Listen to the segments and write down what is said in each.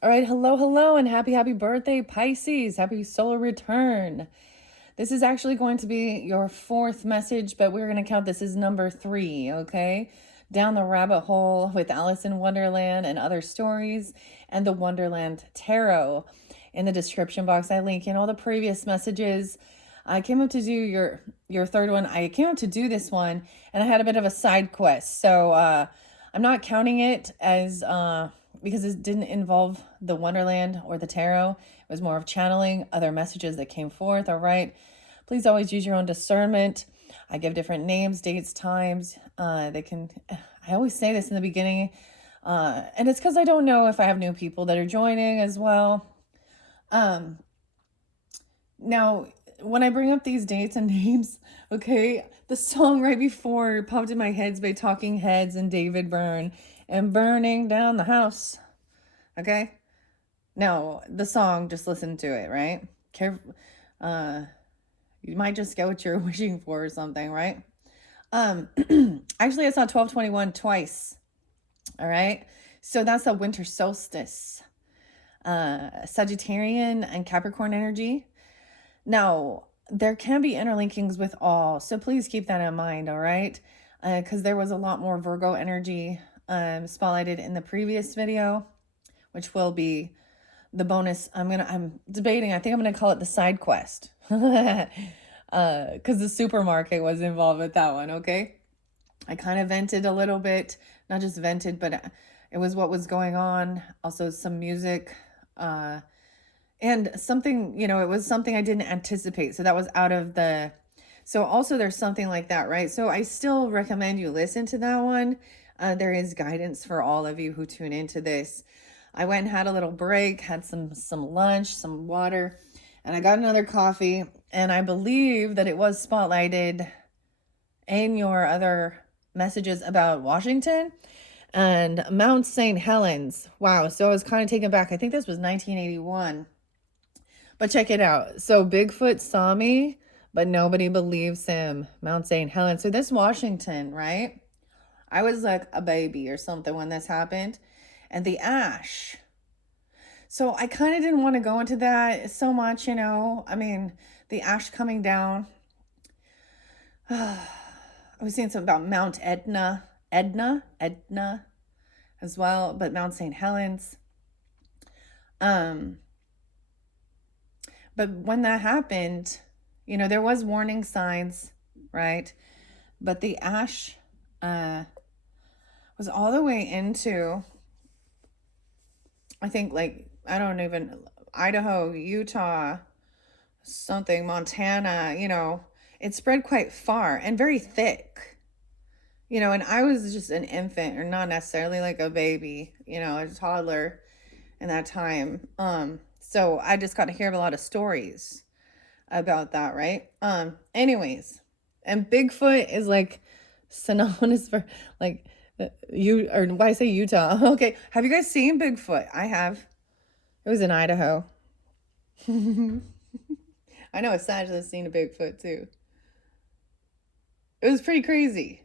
All right, hello, and happy birthday, Pisces. Happy solar return. This is actually going to be your fourth message, but we're going to count this as number 3, okay? Down the rabbit hole with Alice in Wonderland and other stories and the Wonderland Tarot. In the description box, I link in all the previous messages. I came up to do your third one. I came up to do this one, and I had a bit of a side quest. So I'm not counting it as because it didn't involve the Wonderland or the tarot. It was more of channeling other messages that came forth. All right. Please always use your own discernment. I give different names, dates, times. I always say this in the beginning, and it's because I don't know if I have new people that are joining as well. Now, when I bring up these dates and names, okay, the song right before popped in my head by Talking Heads and David Byrne and Burning Down the House. Okay? Now, the song, just listen to it, right? You might just get what you're wishing for or something, right? Actually, I saw 1221 twice. All right? So that's a winter solstice. Sagittarian and Capricorn energy. Now, there can be interlinkings with all, so please keep that in mind, all right? Because there was a lot more Virgo energy spotlighted in the previous video, which will be the bonus. I'm debating. I think I'm gonna call it the side quest, because the supermarket was involved with that one. Okay, I kind of vented a little bit, not just vented, but it was what was going on. Also, some music. And something, it was something I didn't anticipate. So that was out of the, so also there's something like that, right? So I still recommend you listen to that one. There is guidance for all of you who tune into this. I went and had a little break, had some lunch, some water, and I got another coffee. And I believe that it was spotlighted in your other messages about Washington and Mount St. Helens. Wow. So I was kind of taken back. I think this was 1981. But check it out. So Bigfoot saw me, but nobody believes him. Mount St. Helens. So this Washington, right? I was like a baby or something when this happened. And the ash. So I kind of didn't want to go into that so much, I mean, the ash coming down. I was seeing something about Mount Edna as well, but Mount St. Helens. But when that happened, there was warning signs, right? But the ash was all the way into, I think, I don't even, Idaho, Utah, something, Montana, it spread quite far and very thick, and I was just an infant, or not necessarily like a baby, a toddler in that time. So I just got to hear a lot of stories about that, right? Anyways, and Bigfoot is like synonymous for like or why I say Utah. Okay, have you guys seen Bigfoot? I have. It was in Idaho. I know a Sag that's seen a Bigfoot too. It was pretty crazy.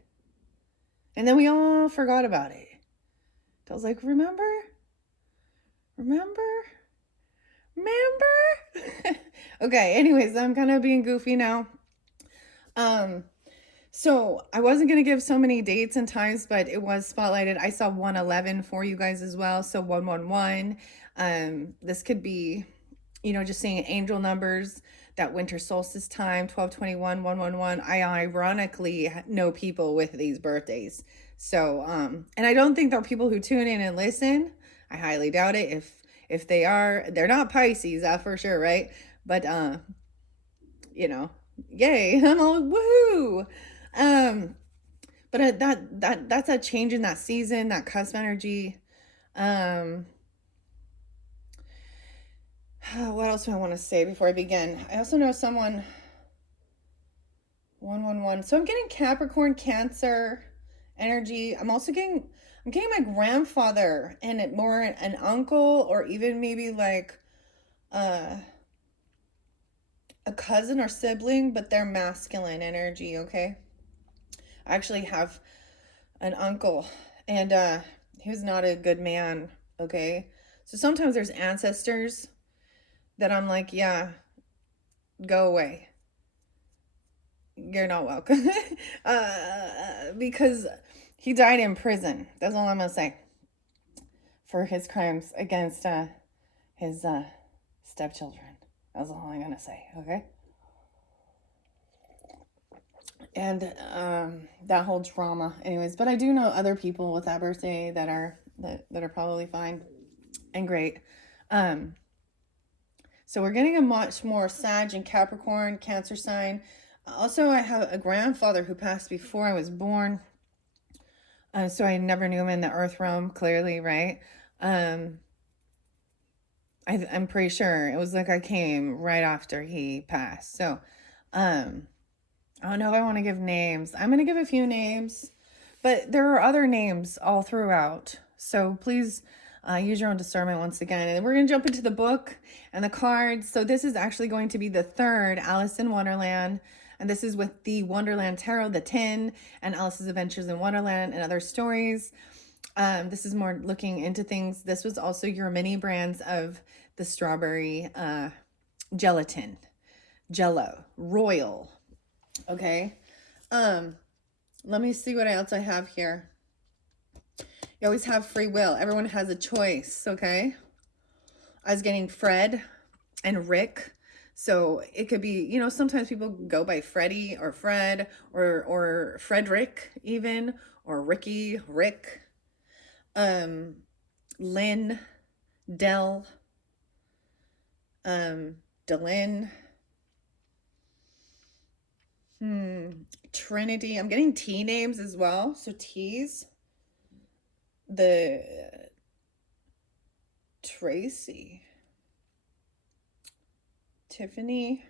And then we all forgot about it. I was like, remember? Okay, anyways, I'm kind of being goofy now. So I wasn't going to give so many dates and times, but it was spotlighted. I saw 111 for you guys as well. So 111. This could be, just seeing angel numbers, that winter solstice time, 1221, 111. I ironically know people with these birthdays. So, and I don't think there are people who tune in and listen. I highly doubt it. If they are, they're not Pisces, that for sure, right? But, yay, I'm all woohoo. But that's a change in that season, that cusp energy. What else do I want to say before I begin? I also know someone 111. So I'm getting Capricorn, Cancer energy. I'm getting my grandfather and it more an uncle, or even maybe like a cousin or sibling, but they're masculine energy, okay? I actually have an uncle, and he was not a good man, okay? So sometimes there's ancestors that I'm like, yeah, go away. You're not welcome. Because he died in prison. That's all I'm going to say. For his crimes against his stepchildren. That's all I'm going to say, okay? And that whole trauma. Anyways, but I do know other people with that birthday that are probably fine and great. So we're getting a much more Sag and Capricorn, Cancer sign. Also, I have a grandfather who passed before I was born. So I never knew him in the earth realm, clearly, right? I'm pretty sure it was like I came right after he passed. So, I don't know if I want to give names. I'm going to give a few names, but there are other names all throughout. So please use your own discernment once again. And we're going to jump into the book and the cards. So this is actually going to be the third Alice in Wonderland. And this is with the Wonderland Tarot, the 10, and Alice's Adventures in Wonderland and Other Stories. This is more looking into things. This was also your mini brands of the strawberry gelatin, Jello, Royal. Okay. Let me see what else I have here. You always have free will. Everyone has a choice, okay? I was getting Fred and Rick. So it could be, you know, sometimes people go by Freddie or Fred or Frederick even, or Ricky, Rick, Lynn, Dell, Delyn, Trinity. I'm getting T names as well. So T's. The Tracy. Tiffany.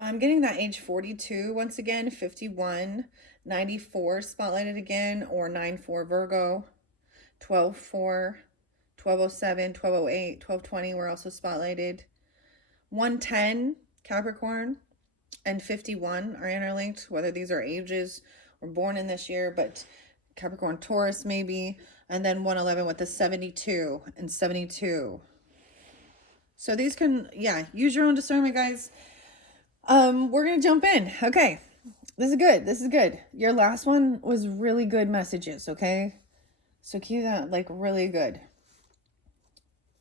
I'm getting that age 42 once again, 51, 94 spotlighted again, or 9-4 Virgo, 12-4, 1207, 1208, 1220 were also spotlighted. 110 Capricorn and 51 are interlinked, whether these are ages or born in this year, but Capricorn Taurus maybe. And then 111 with the 72 and 72. So these can, yeah, use your own discernment, guys. We're going to jump in. Okay. This is good. This is good. Your last one was really good messages. Okay. So keep that like really good.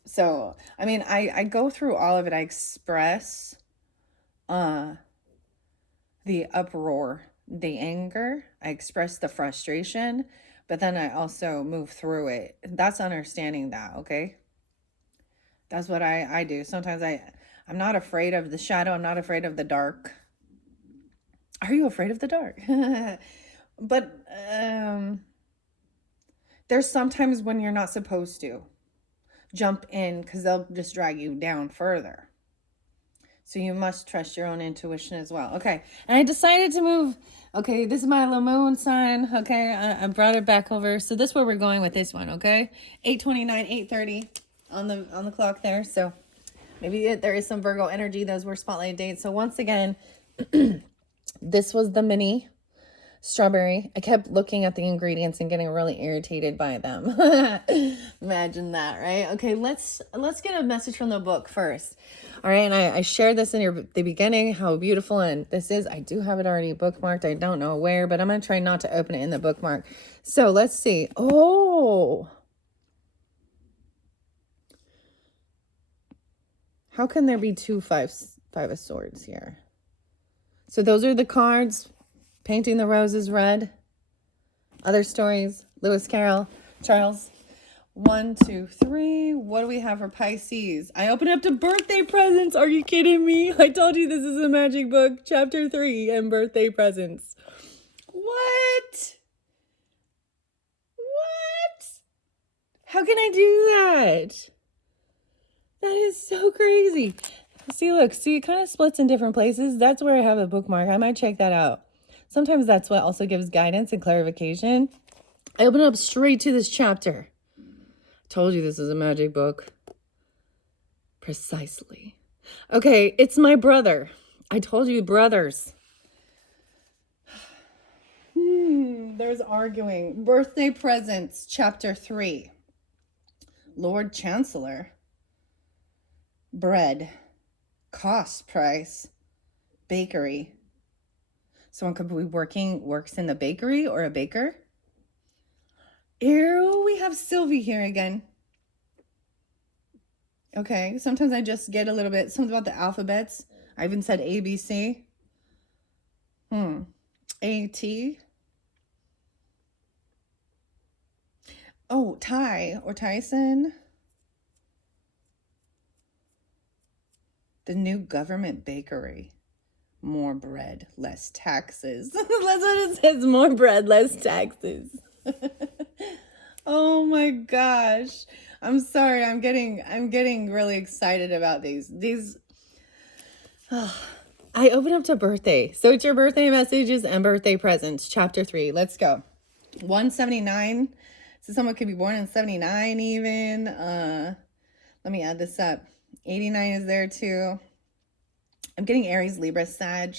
So, I mean, I go through all of it. I express, the uproar, the anger. I express the frustration, but then I also move through it. That's understanding that. Okay. That's what I do. Sometimes I'm not afraid of the shadow. I'm not afraid of the dark. Are you afraid of the dark? But there's sometimes when you're not supposed to jump in because they'll just drag you down further. So you must trust your own intuition as well. Okay. And I decided to move. Okay. This is my moon sign. Okay. I brought it back over. So this is where we're going with this one. Okay. 8:29, 8:30 on the clock there. So maybe there is some Virgo energy. Those were spotlight dates. So once again, this was the mini strawberry. I kept looking at the ingredients and getting really irritated by them. Imagine that, right? Okay, let's get a message from the book first. All right, and I shared this in the beginning, how beautiful and this is. I do have it already bookmarked. I don't know where, but I'm going to try not to open it in the bookmark. So let's see. Oh, how can there be two five of swords here? So those are the cards. Painting the Roses Red. Other Stories. Lewis Carroll. Charles. 1, 2, 3. What do we have for Pisces? I opened up to birthday presents. Are you kidding me? I told you this is a magic book. Chapter 3 and birthday presents. What? What? How can I do that? That is so crazy. See, look. See, it kind of splits in different places. That's where I have a bookmark. I might check that out. Sometimes that's what also gives guidance and clarification. I open up straight to this chapter. Told you this is a magic book. Precisely. Okay, it's my brother. I told you, brothers. There's arguing. Birthday presents, chapter 3. Lord Chancellor. Bread. Cost price. Bakery. Someone could be works in the bakery or a baker. Ew, we have Sylvie here again. Okay, sometimes I just get a little bit, something about the alphabets. I even said ABC. A-T. Oh, Ty or Tyson. The new government bakery. More bread, less taxes. That's what it says. More bread, less taxes. Oh my gosh. I'm sorry. I'm getting really excited about these. I open up to birthday. So it's your birthday messages and birthday presents, chapter 3. Let's go. 179. So someone could be born in 79 even. Let me add this up. 89 is there too. I'm getting Aries, Libra, Sag.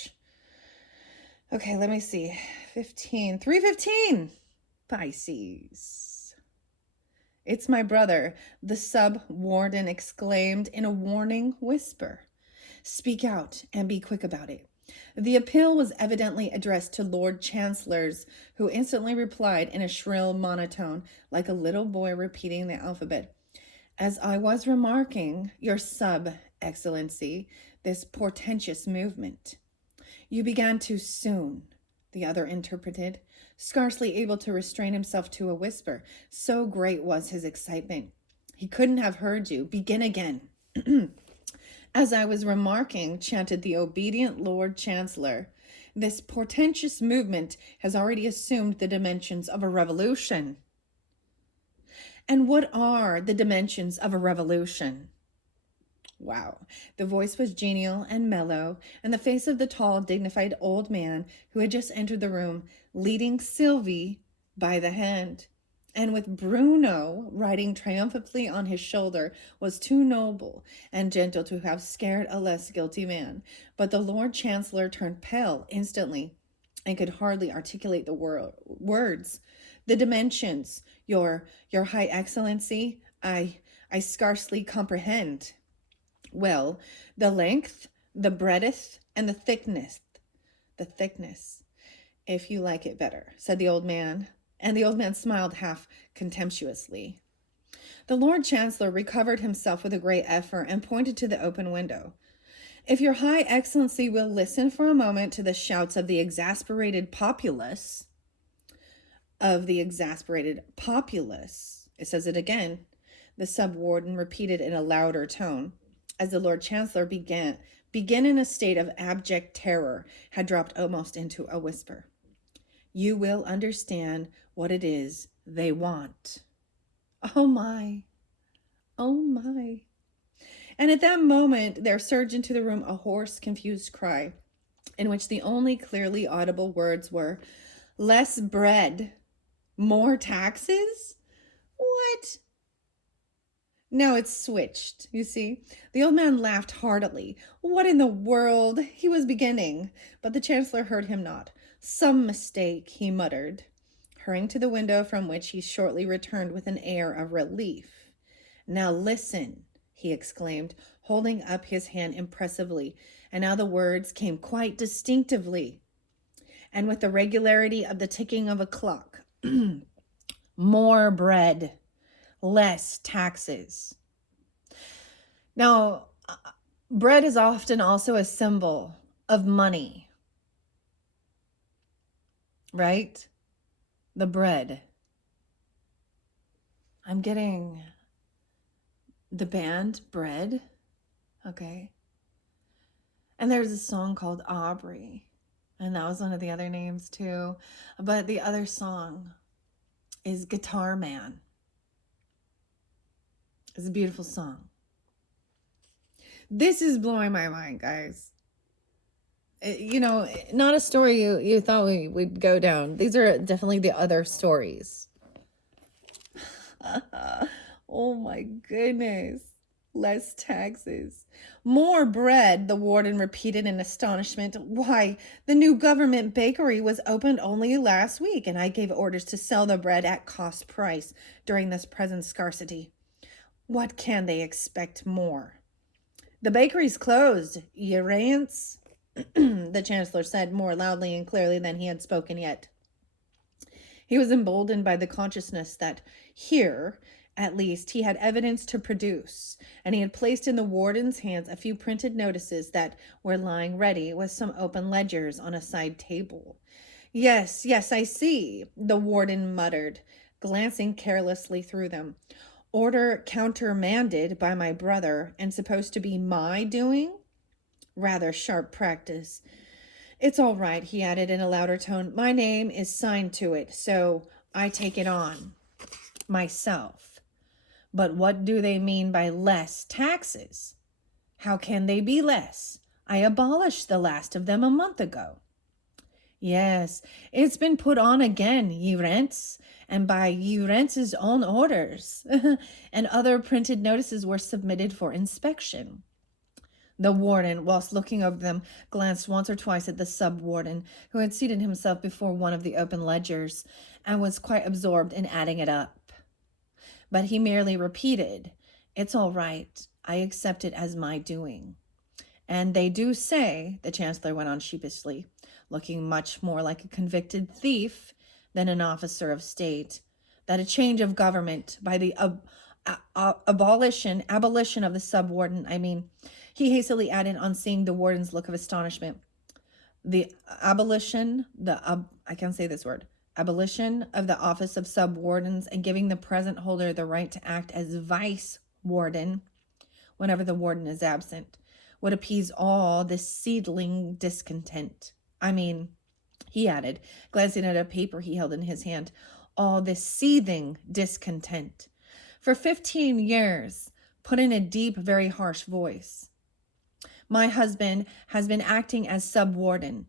Okay, let me see. 15. 315. Pisces. It's my brother, the sub-warden exclaimed in a warning whisper. Speak out and be quick about it. The appeal was evidently addressed to Lord Chancellors, who instantly replied in a shrill monotone, like a little boy repeating the alphabet. As I was remarking, your sub-excellency, this portentous movement. You began too soon, the other interpreted, scarcely able to restrain himself to a whisper. So great was his excitement. He couldn't have heard you. Begin again. As I was remarking, chanted the obedient Lord Chancellor, this portentous movement has already assumed the dimensions of a revolution. And what are the dimensions of a revolution? Wow. The voice was genial and mellow, and the face of the tall, dignified old man who had just entered the room, leading Sylvie by the hand, and with Bruno riding triumphantly on his shoulder, was too noble and gentle to have scared a less guilty man. But the Lord Chancellor turned pale instantly and could hardly articulate the words. The dimensions, your high excellency, I scarcely comprehend. Well, the length, the breadth, and the thickness, if you like it better, said the old man, and the old man smiled half contemptuously. The Lord Chancellor recovered himself with a great effort and pointed to the open window. If your high excellency will listen for a moment to the shouts of the exasperated populace, it says it again, the sub-warden repeated in a louder tone, as the Lord Chancellor began in a state of abject terror, had dropped almost into a whisper. You will understand what it is they want. Oh my. Oh my. And at that moment, there surged into the room a hoarse, confused cry, in which the only clearly audible words were, less bread, more taxes? What? Now it's switched, you see. The old man laughed heartily. What in the world? He was beginning, but the Chancellor heard him not. Some mistake, he muttered, hurrying to the window, from which he shortly returned with an air of relief. Now listen, he exclaimed, holding up his hand impressively, and now the words came quite distinctively, and with the regularity of the ticking of a clock. More bread. Less taxes. Now, bread is often also a symbol of money, right? The bread. I'm getting the band Bread, okay? And there's a song called Aubrey, and that was one of the other names too. But the other song is Guitar Man. It's a beautiful song. This is blowing my mind, guys. You know, not a story you thought we'd go down. These are definitely the other stories. Oh my goodness. Less taxes. More bread, the warden repeated in astonishment. Why, the new government bakery was opened only last week, and I gave orders to sell the bread at cost price during this present scarcity. What can they expect more? The bakery's closed, ye rants, the chancellor said more loudly and clearly than he had spoken yet. He was emboldened by the consciousness that here, at least, he had evidence to produce, and he had placed in the warden's hands a few printed notices that were lying ready with some open ledgers on a side table. Yes, yes, I see, the warden muttered, glancing carelessly through them. Order countermanded by my brother and supposed to be my doing? Rather sharp practice. It's all right, he added in a louder tone. My name is signed to it, so I take it on myself. But what do they mean by less taxes? How can they be less? I abolished the last of them a month ago. Yes, it's been put on again, ye rents, and by ye rents's own orders. And other printed notices were submitted for inspection. The warden, whilst looking over them, glanced once or twice at the sub-warden, who had seated himself before one of the open ledgers, and was quite absorbed in adding it up. But he merely repeated, It's all right. I accept it as my doing. And they do say, the chancellor went on sheepishly, looking much more like a convicted thief than an officer of state, that a change of government by the abolition of the sub-warden, he hastily added on seeing the warden's look of astonishment. The abolition, I can't say this word, abolition of the office of sub-wardens and giving the present holder the right to act as vice-warden whenever the warden is absent would appease all this seedling discontent. He added, glancing at a paper he held in his hand, all this seething discontent. For 15 years, put in a deep, very harsh voice. My husband has been acting as sub-warden.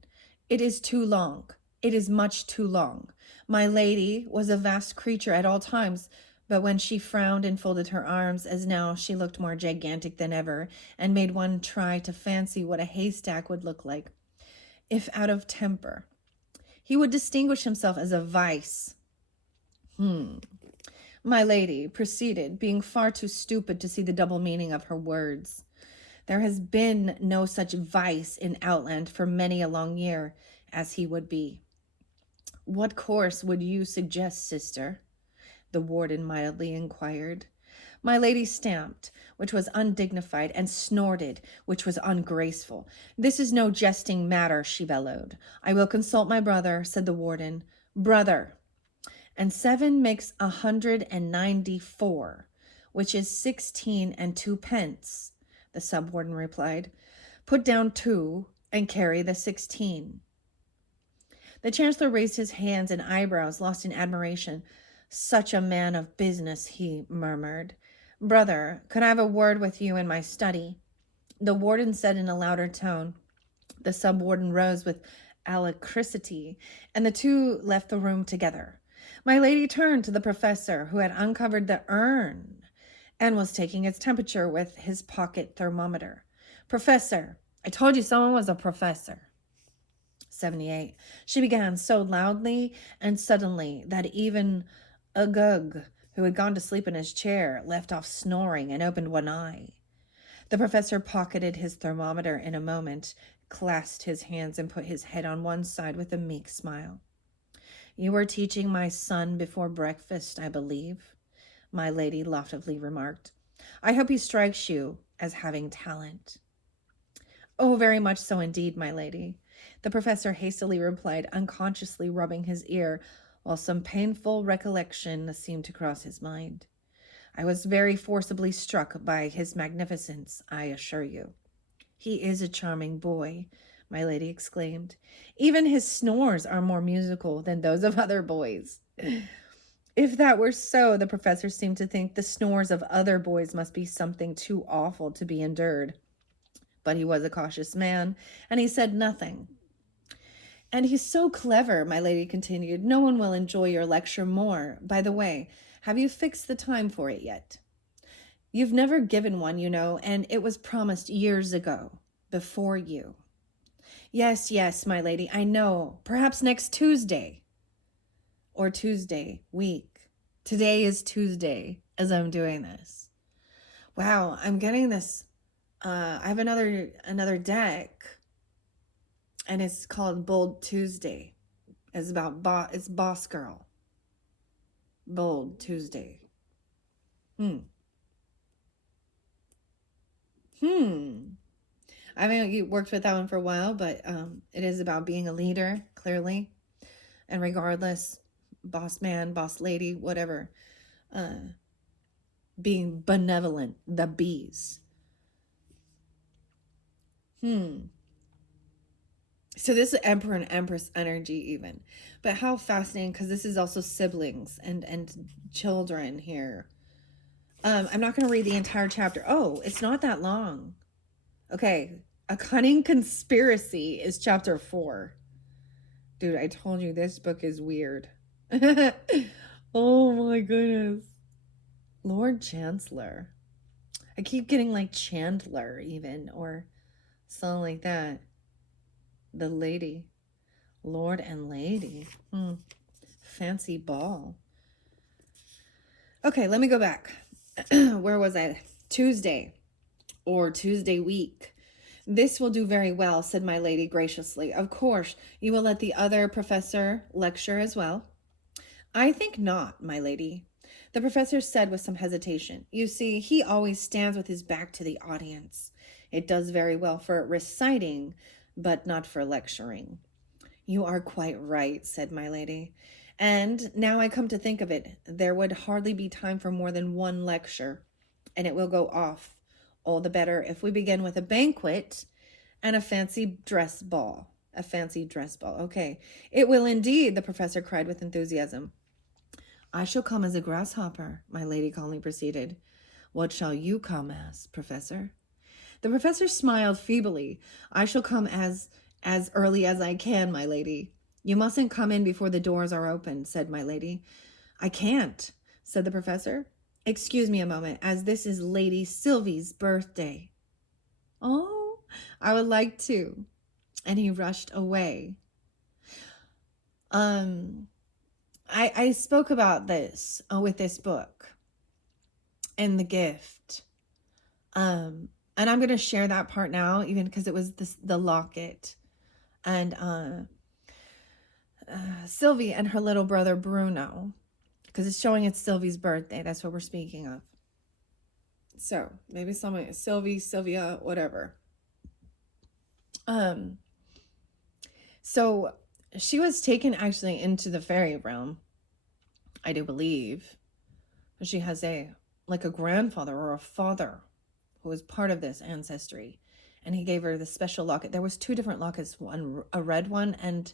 It is too long. It is much too long. My lady was a vast creature at all times, but when she frowned and folded her arms, as now, she looked more gigantic than ever, and made one try to fancy what a haystack would look like, if out of temper. He would distinguish himself as a vice. My lady proceeded, being far too stupid to see the double meaning of her words. There has been no such vice in Outland for many a long year as he would be. What course would you suggest, sister? The warden mildly inquired. My lady stamped, which was undignified, and snorted, which was ungraceful. This is no jesting matter, she bellowed. I will consult my brother, said the warden. Brother. And 7 makes 194, which is 16 and 2 pence, the sub-warden replied. Put down 2 and carry the 16. The chancellor raised his hands and eyebrows, lost in admiration. Such a man of business, he murmured. Brother, could I have a word with you in my study? The warden said in a louder tone. The sub-warden rose with alacrity, and the two left the room together. My lady turned to the professor, who had uncovered the urn and was taking its temperature with his pocket thermometer. Professor, I told you someone was a professor. 78. She began so loudly and suddenly that even Agug, who had gone to sleep in his chair, left off snoring and opened one eye. The professor pocketed his thermometer in a moment, clasped his hands, and put his head on one side with a meek smile. You were teaching my son before breakfast, I believe, my lady loftily remarked. I hope he strikes you as having talent. Oh, very much so indeed, my lady, the professor hastily replied, unconsciously rubbing his ear, while some painful recollection seemed to cross his mind. I was very forcibly struck by his magnificence, I assure you. He is a charming boy, my lady exclaimed. Even his snores are more musical than those of other boys. If that were so, the professor seemed to think the snores of other boys must be something too awful to be endured. But he was a cautious man, and he said nothing. And he's so clever, my lady continued. No one will enjoy your lecture more. By the way, have you fixed the time for it yet? You've never given one, you know, and it was promised years ago, before you. Yes, my lady, I know. Perhaps next Tuesday. Or Tuesday week. Today is Tuesday as I'm doing this. Wow, I'm getting this. I have another deck, and it's called Bold Tuesday. It's about it's Boss Girl. Bold Tuesday. Hmm. Hmm. I haven't worked with that one for a while, but it is about being a leader, clearly. And regardless, boss man, boss lady, whatever, uh, being benevolent, the bees. So this is Emperor and Empress energy even. But how fascinating, because this is also siblings and children here. I'm not going to read the entire chapter. Oh, it's not that long. Okay. A Cunning Conspiracy is chapter 4. Dude, I told you this book is weird. Oh my goodness. Lord Chancellor. I keep getting like Chandler even or something like that. The lady. Lord and lady. Fancy ball. Okay, let me go back. Where was I? Tuesday or Tuesday week. This will do very well, said my lady graciously. Of course, you will let the other professor lecture as well. I think not, my lady, the professor said with some hesitation. You see, he always stands with his back to the audience. It does very well for reciting, but not for lecturing. You are quite right, said my lady. And now I come to think of it, there would hardly be time for more than one lecture, and it will go off all the better if we begin with a banquet and a fancy dress ball. A fancy dress ball. Okay. It will indeed, the professor cried with enthusiasm. I shall come as a grasshopper, my lady calmly proceeded. What shall you come as, professor? The professor smiled feebly. I shall come as early as I can, my lady. You mustn't come in before the doors are open, said my lady. I can't, said the professor. Excuse me a moment, as this is Lady Sylvie's birthday. Oh, I would like to. And he rushed away. I spoke about this with this book and the gift. And I'm going to share that part now, even because it was the locket. And Sylvie and her little brother Bruno, because it's showing it's Sylvie's birthday. That's what we're speaking of. So maybe someone, Sylvia, whatever. So she was taken actually into the fairy realm, I do believe. She has a grandfather or a father who was part of this ancestry, and he gave her the special locket. There was 2 different lockets, one a red one and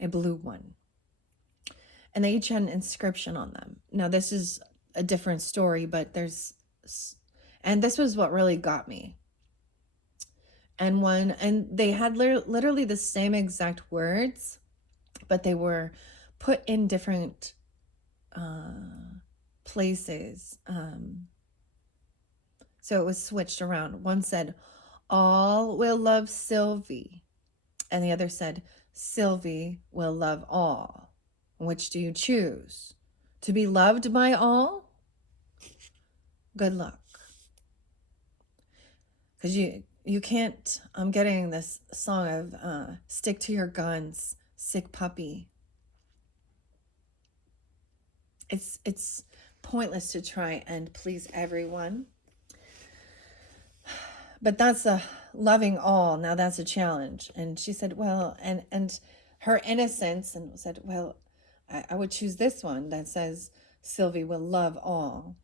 a blue one, and they each had an inscription on them. Now this is a different story, but and this was what really got me. And they had literally the same exact words, but they were put in different places. So it was switched around. One said, all will love Sylvie. And the other said, Sylvie will love all. Which do you choose? To be loved by all? Good luck. Because you can't, I'm getting this song of stick to your guns, sick puppy. It's pointless to try and please everyone. But that's a loving all. Now that's a challenge. And she said, well, and her innocence, and said, well, I would choose this one that says Sylvie will love all.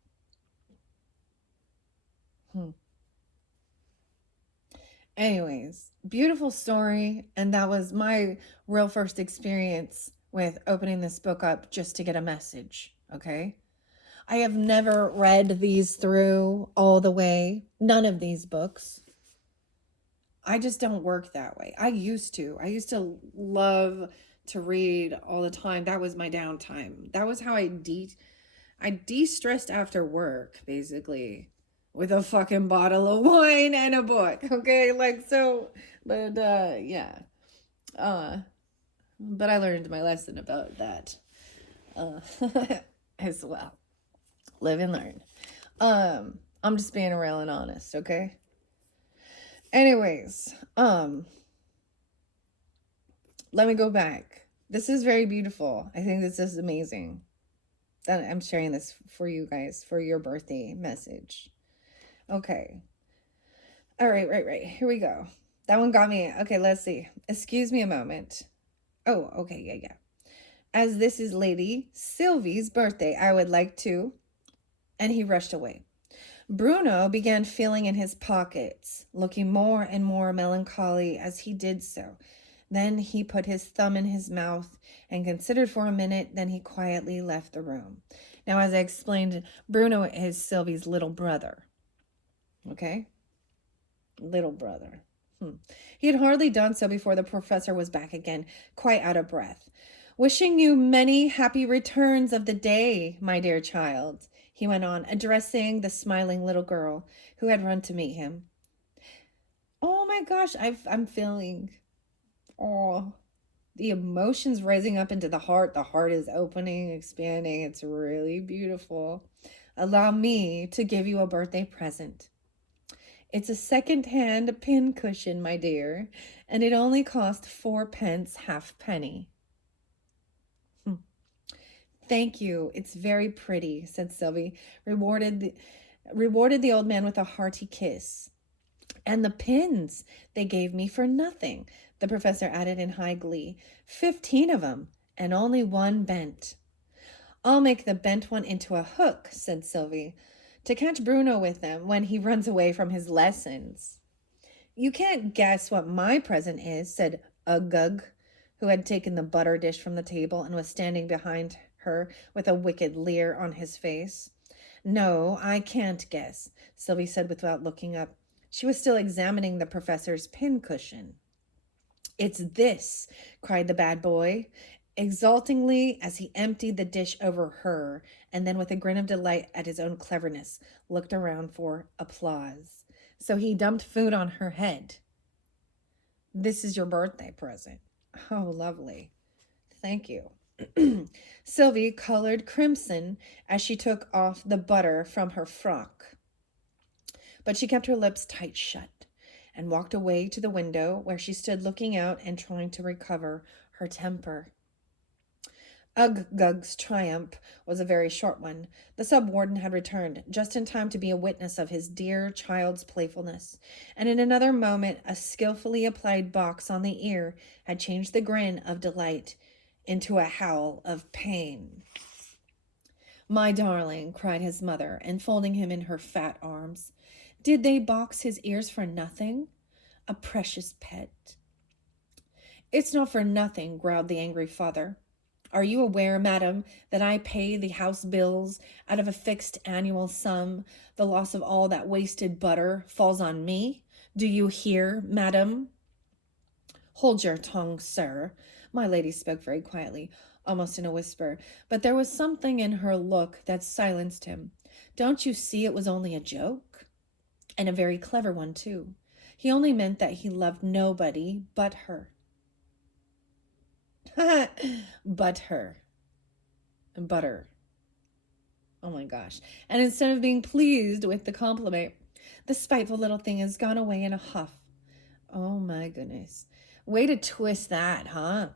Anyways, beautiful story. And that was my real first experience with opening this book up just to get a message. Okay. I have never read these through all the way. None of these books. I just don't work that way. I used to love to read all the time. That was my downtime. That was how I de-stressed after work, basically, with a fucking bottle of wine and a book. Okay, but yeah. But I learned my lesson about that as well. Live and learn. I'm just being real and honest, okay? Anyways, let me go back. This is very beautiful. I think this is amazing. That I'm sharing this for you guys for your birthday message. Okay. All right, right. Here we go. That one got me. Okay, let's see. Excuse me a moment. Oh, okay, yeah. As this is Lady Sylvie's birthday, I would like to. And he rushed away. Bruno began feeling in his pockets, looking more and more melancholy as he did so. Then he put his thumb in his mouth and considered for a minute, then he quietly left the room. Now, as I explained, Bruno is Sylvie's little brother. Okay? Little brother. He had hardly done so before the professor was back again, quite out of breath. Wishing you many happy returns of the day, my dear child, he went on, addressing the smiling little girl who had run to meet him. Oh my gosh, I'm feeling, oh, the emotions rising up into the heart. The heart is opening, expanding. It's really beautiful. Allow me to give you a birthday present. It's a second-hand pin cushion, my dear, and it only cost 4 pence halfpenny. Thank you. It's very pretty, said Sylvie, rewarded the old man with a hearty kiss. And the pins they gave me for nothing, the professor added in high glee. 15 of 'em, and only one bent. I'll make the bent one into a hook, said Sylvie, to catch Bruno with them when he runs away from his lessons. You can't guess what my present is, said Uggug, who had taken the butter dish from the table and was standing behind her with a wicked leer on his face. No, I can't guess, Sylvie said without looking up. She was still examining the professor's pincushion. It's this, cried the bad boy, exultingly as he emptied the dish over her, and then with a grin of delight at his own cleverness, looked around for applause. So he dumped food on her head. This is your birthday present. Oh, lovely. Thank you. Sylvie colored crimson as she took off the butter from her frock. But she kept her lips tight shut and walked away to the window where she stood looking out and trying to recover her temper. Uggug's triumph was a very short one. The sub-warden had returned just in time to be a witness of his dear child's playfulness, and in another moment a skillfully applied box on the ear had changed the grin of delight into a howl of pain. My darling, cried his mother, enfolding him in her fat arms. Did they box his ears for nothing? A precious pet. It's not for nothing, growled the angry father. Are you aware, madam, that I pay the house bills out of a fixed annual sum? The loss of all that wasted butter falls on me. Do you hear, madam? Hold your tongue, sir. My lady spoke very quietly, almost in a whisper, but there was something in her look that silenced him. Don't you see it was only a joke? And a very clever one, too. He only meant that he loved nobody but her. But her. Butter. Oh my gosh. And instead of being pleased with the compliment, the spiteful little thing has gone away in a huff. Oh my goodness. Way to twist that, huh?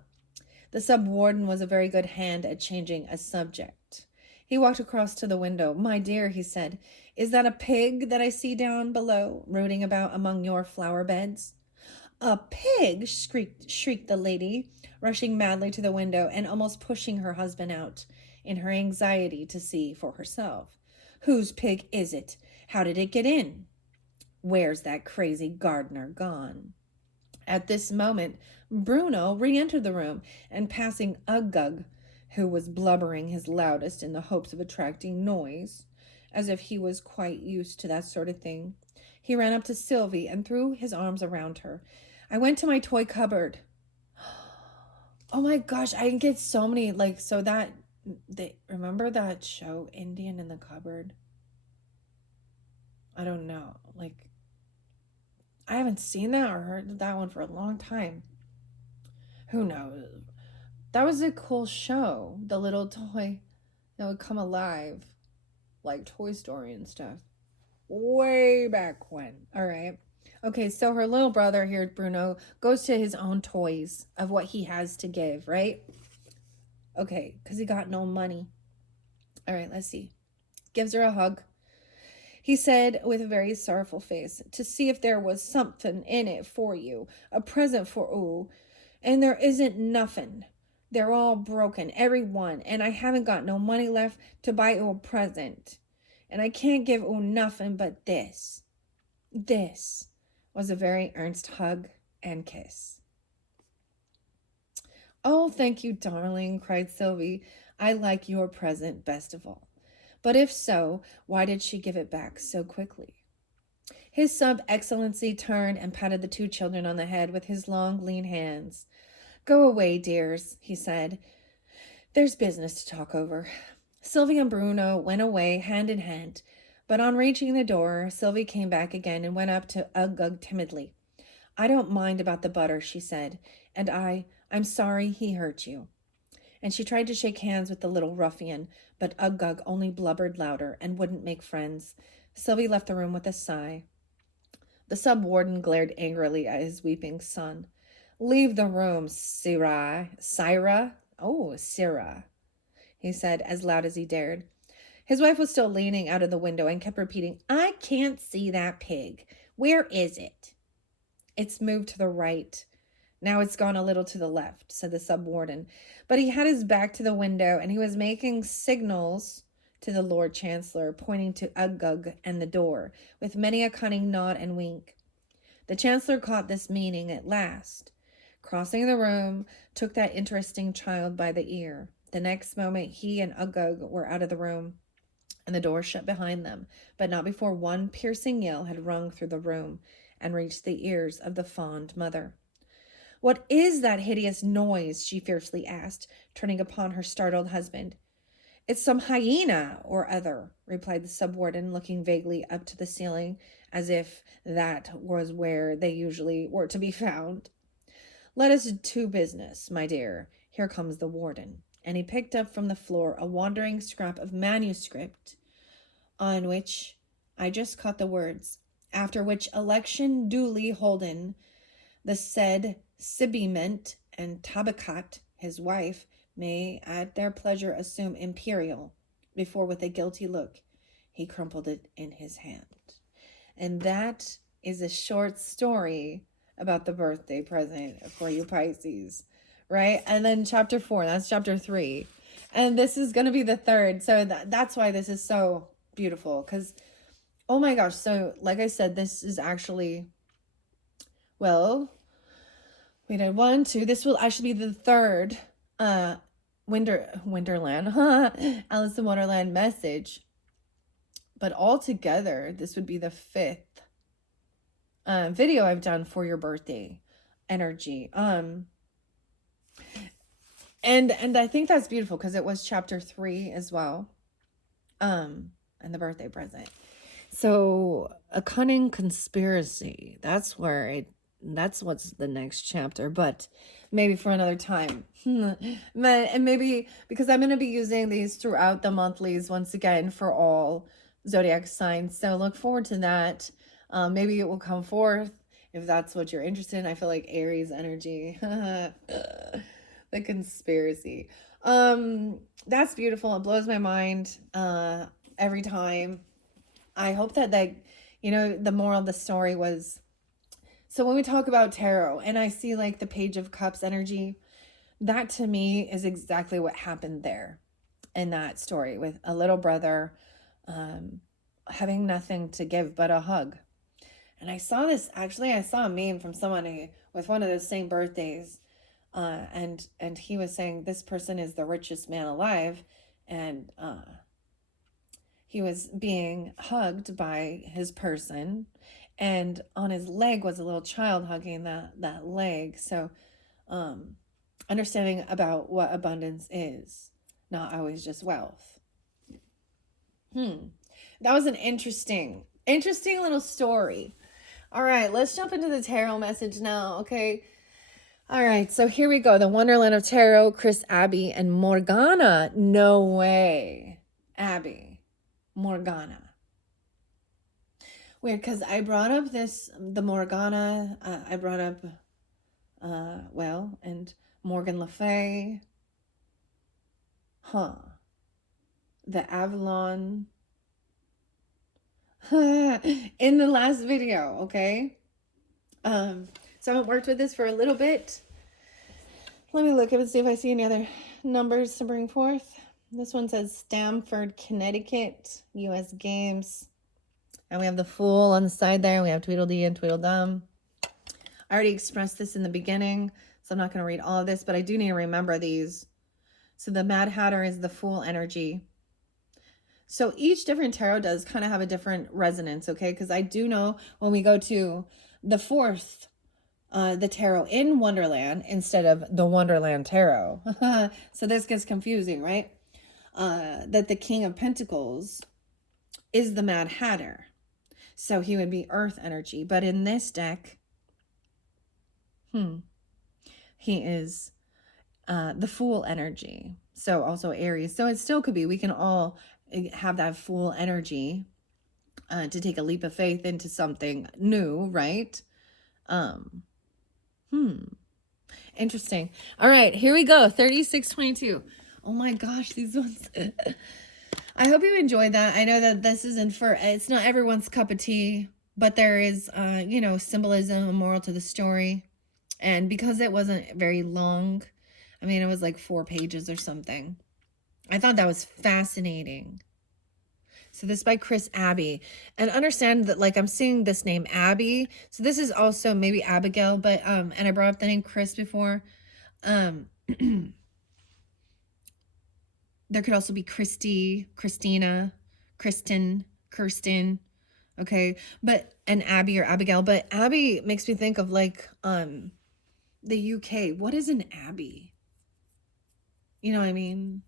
The sub-warden was a very good hand at changing a subject. He walked across to the window. My dear, he said, is that a pig that I see down below, rooting about among your flower beds? A pig! Shrieked the lady, rushing madly to the window and almost pushing her husband out, in her anxiety to see for herself. Whose pig is it? How did it get in? Where's that crazy gardener gone? At this moment, Bruno re-entered the room, and passing Uggug, who was blubbering his loudest in the hopes of attracting noise, as if he was quite used to that sort of thing, he ran up to Sylvie and threw his arms around her. I went to my toy cupboard. Oh my gosh, I get so many, remember that show, Indian in the Cupboard? I don't know, I haven't seen that or heard that one for a long time. Who knows? That was a cool show. The little toy that would come alive, like Toy Story and stuff. Way back when. All right. Okay, so her little brother here, Bruno, goes to his own toys of what he has to give, right? Okay, because he got no money. All right, let's see. Gives her a hug. He said with a very sorrowful face, to see if there was something in it for you, a present for ooh, and there isn't nothing. They're all broken, every one, and I haven't got no money left to buy ooh a present. And I can't give ooh nothing but this. This was a very earnest hug and kiss. Oh, thank you, darling, cried Sylvie. I like your present best of all. But if so, why did she give it back so quickly? His sub-excellency turned and patted the two children on the head with his long, lean hands. Go away, dears, he said. There's business to talk over. Sylvie and Bruno went away hand in hand, but on reaching the door, Sylvie came back again and went up to Uggug timidly. I don't mind about the butter, she said, and I'm sorry he hurt you. And she tried to shake hands with the little ruffian, but Uggug only blubbered louder and wouldn't make friends. Sylvie left the room with a sigh. The sub-warden glared angrily at his weeping son. Leave the room, Syrah, he said as loud as he dared. His wife was still leaning out of the window and kept repeating, I can't see that pig. Where is it? It's moved to the right. Now it's gone a little to the left, said the sub-warden. But he had his back to the window, and he was making signals to the Lord Chancellor, pointing to Uggug and the door, with many a cunning nod and wink. The Chancellor caught this meaning at last. Crossing the room, took that interesting child by the ear. The next moment he and Uggug were out of the room, and the door shut behind them, but not before one piercing yell had rung through the room and reached the ears of the fond mother. What is that hideous noise? She fiercely asked, turning upon her startled husband. It's some hyena or other, replied the sub-warden, looking vaguely up to the ceiling, as if that was where they usually were to be found. Let us to business, my dear. Here comes the warden. And he picked up from the floor a wandering scrap of manuscript on which I just caught the words, after which election duly holden, the said Sibiment and Tabakat, his wife, may at their pleasure assume imperial, before with a guilty look he crumpled it in his hand. And that is a short story about the birthday present for you Pisces, right? And then chapter 4, that's chapter 3. And this is going to be the third. So that's why this is so beautiful, because, oh my gosh. So like I said, this is actually, well, we did 1, 2. This will actually be the third Wonderland, Alice in Wonderland message. But altogether, this would be the 5th video I've done for your birthday energy. And I think that's beautiful because it was chapter 3 as well. And the birthday present. So a cunning conspiracy. That's what's the next chapter, but maybe for another time. And maybe because I'm going to be using these throughout the monthlies once again for all zodiac signs. So look forward to that. Maybe it will come forth if that's what you're interested in. I feel like Aries energy. The conspiracy. That's beautiful. It blows my mind every time. I hope that the moral of the story was, so when we talk about tarot and I see like the Page of Cups energy, that to me is exactly what happened there in that story with a little brother having nothing to give but a hug. And I saw a meme from someone with one of those same birthdays. And he was saying this person is the richest man alive. And he was being hugged by his person. And on his leg was a little child hugging that leg. So understanding about what abundance is, not always just wealth. That was an interesting little story. All right, let's jump into the tarot message now, okay? All right, so here we go. The Wonderland of Tarot, Chris, Abby, and Morgana. No way. Abby. Morgana. Weird, because I brought up the Morgana. I brought up, and Morgan Le Fay. Huh. The Avalon. In the last video, okay? So I haven't worked with this for a little bit. Let me look and see if I see any other numbers to bring forth. This one says Stamford, Connecticut, U.S. Games. And we have the Fool on the side there. We have Tweedledee and Tweedledum. I already expressed this in the beginning, so I'm not going to read all of this, but I do need to remember these. So the Mad Hatter is the Fool energy. So each different tarot does kind of have a different resonance, okay? Because I do know when we go to the fourth, the tarot in Wonderland instead of the Wonderland tarot. So this gets confusing, right? That the King of Pentacles is the Mad Hatter. So he would be earth energy. But in this deck, he is the Fool energy. So also Aries. So it still could be, we can all have that Fool energy to take a leap of faith into something new, right? Interesting. All right, here we go. 3622. Oh my gosh, these ones. I hope you enjoyed that. I know that this isn't it's not everyone's cup of tea, but there is, symbolism, a moral to the story. And because it wasn't very long, I mean, it was like 4 pages or something. I thought that was fascinating. So this is by Chris Abbey. And understand that, like, I'm seeing this name Abby. So this is also maybe Abigail, but, and I brought up the name Chris before. There could also be Christy, Christina, Kristen, Kirsten. Okay. And Abby or Abigail. But Abby makes me think of like, the UK. What is an Abbey? You know what I mean?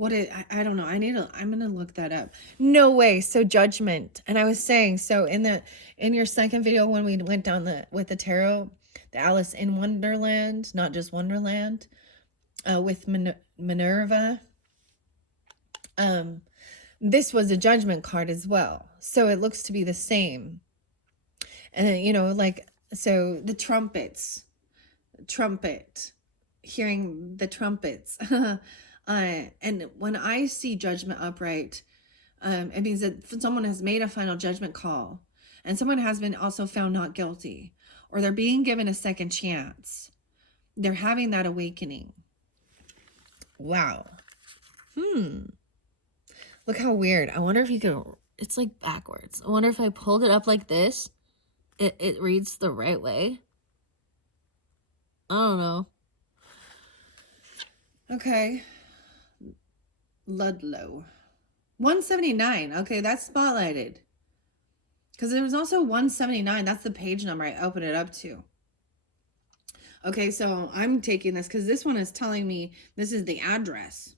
I don't know. I'm going to look that up. No way. So Judgment. And I was saying, so in your second video, when we went down with the tarot, the Alice in Wonderland, not just Wonderland, with Minerva, this was a Judgment card as well. So it looks to be the same. And then, so the trumpet, hearing the trumpets. And when I see Judgment upright, it means that someone has made a final judgment call and someone has been also found not guilty, or they're being given a second chance. They're having that awakening. Wow. Look how weird. I wonder if you could, it's like backwards. I wonder if I pulled it up like this, it reads the right way. I don't know. Okay. Ludlow. 179. Okay, that's spotlighted. Because there was also 179. That's the page number I opened it up to. Okay, so I'm taking this because this one is telling me this is the address.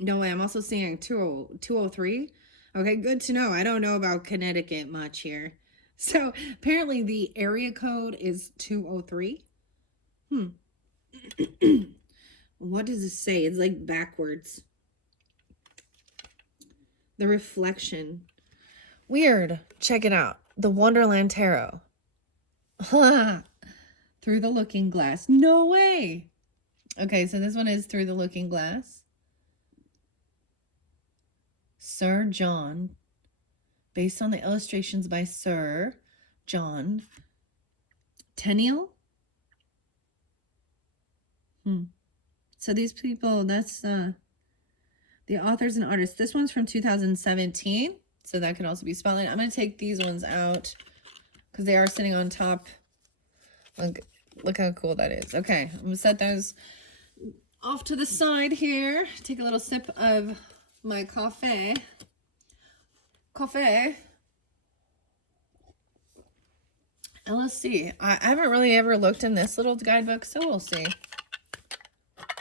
No way. I'm also seeing 203. Okay, good to know. I don't know about Connecticut much here. So apparently the area code is 203. What does it say? It's like backwards. The reflection. Weird. Check it out. The Wonderland Tarot. Through the Looking Glass. No way. Okay, so this one is Through the Looking Glass. Sir John. Based on the illustrations by Sir John Tenniel. So these people, that's the authors and artists. This one's from 2017. So that could also be spotlight. I'm going to take these ones out because they are sitting on top. Look how cool that is. Okay, I'm going to set those off to the side here. Take a little sip of my coffee. And let's see. I haven't really ever looked in this little guidebook, so we'll see.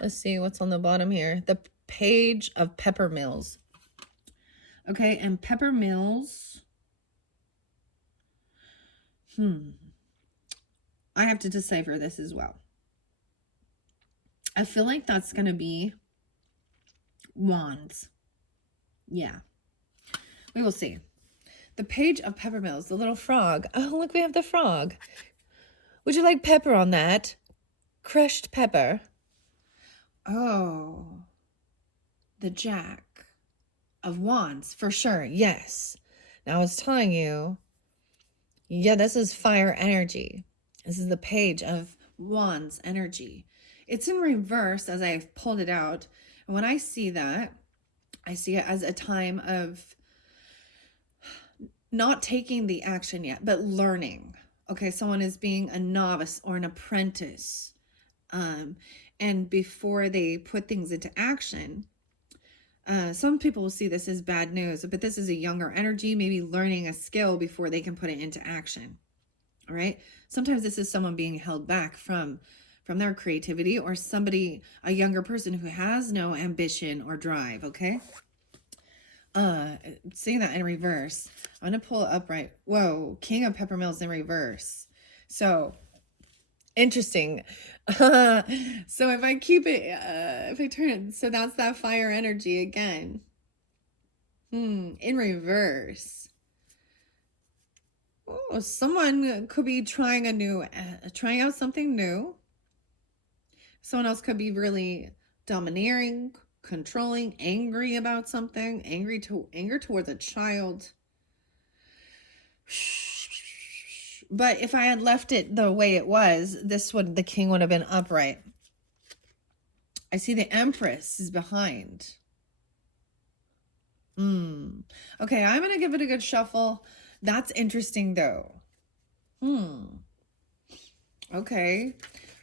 Let's see what's on the bottom here. The Page of Pepper Mills. Okay, and Pepper Mills. I have to decipher this as well. I feel like that's going to be wands. Yeah. We will see. The Page of Peppermills, the little frog. Oh, look, we have the frog. Would you like pepper on that? Crushed pepper. Oh, the Jack of Wands, for sure. Yes. Now I was telling you, yeah, this is fire energy. This is the Page of Wands energy. It's in reverse as I've pulled it out. And when I see that, I see it as a time of not taking the action yet, but learning. Okay, someone is being a novice or an apprentice. And before they put things into action, some people will see this as bad news, but this is a younger energy, maybe learning a skill before they can put it into action. All right. Sometimes this is someone being held back from their creativity, or somebody, a younger person who has no ambition or drive. Okay. Seeing that in reverse, I'm going to pull it upright. Whoa. King of Peppermills in reverse. So interesting. So if I keep it, if I turn it, so that's that fire energy again. In reverse. Oh, someone could be trying trying out something new. Someone else could be really domineering, controlling, angry about something, anger towards a child. But if I had left it the way it was, the king would have been upright. I see the Empress is behind. Okay, I'm going to give it a good shuffle. That's interesting though. Okay.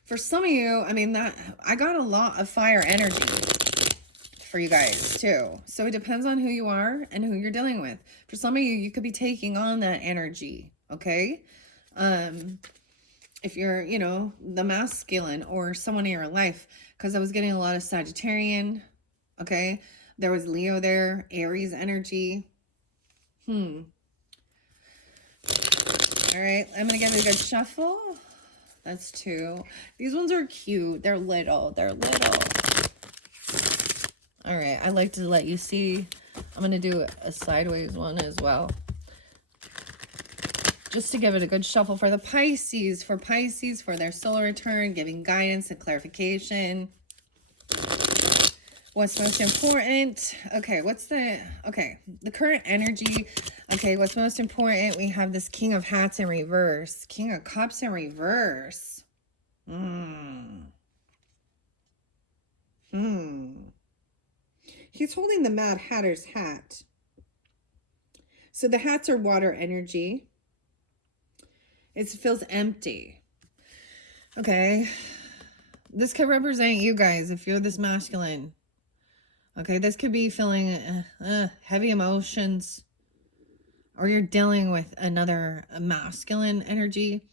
For some of you, I mean, that I got a lot of fire energy for you guys too. So it depends on who you are and who you're dealing with. For some of you, you could be taking on that energy. Okay. If you're, the masculine or someone in your life, because I was getting a lot of Sagittarian. Okay. There was Leo there, Aries energy. All right. I'm going to give it a good shuffle. That's 2. These ones are cute. They're little. All right. I like to let you see. I'm going to do a sideways one as well, just to give it a good shuffle for the Pisces. For Pisces, for their solar return, giving guidance and clarification. What's most important? Okay, the current energy. Okay, what's most important? We have this King of Hats in reverse. King of Cups in reverse. He's holding the Mad Hatter's hat. So the hats are water energy. It feels empty. Okay. This could represent you guys if you're this masculine. Okay, this could be feeling heavy emotions, or you're dealing with another masculine energy.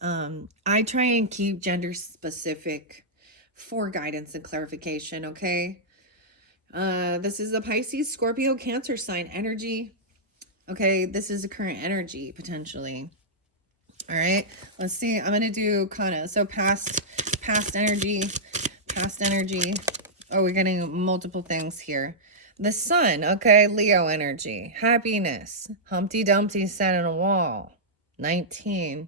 I try and keep gender specific for guidance and clarification, okay? This is a Pisces, Scorpio, Cancer sign energy. Okay, this is the current energy, potentially. All right, let's see. I'm going to do kind of, so past energy. Oh, we're getting multiple things here. The sun, okay, Leo energy. Happiness. Humpty Dumpty sat on a wall. 19.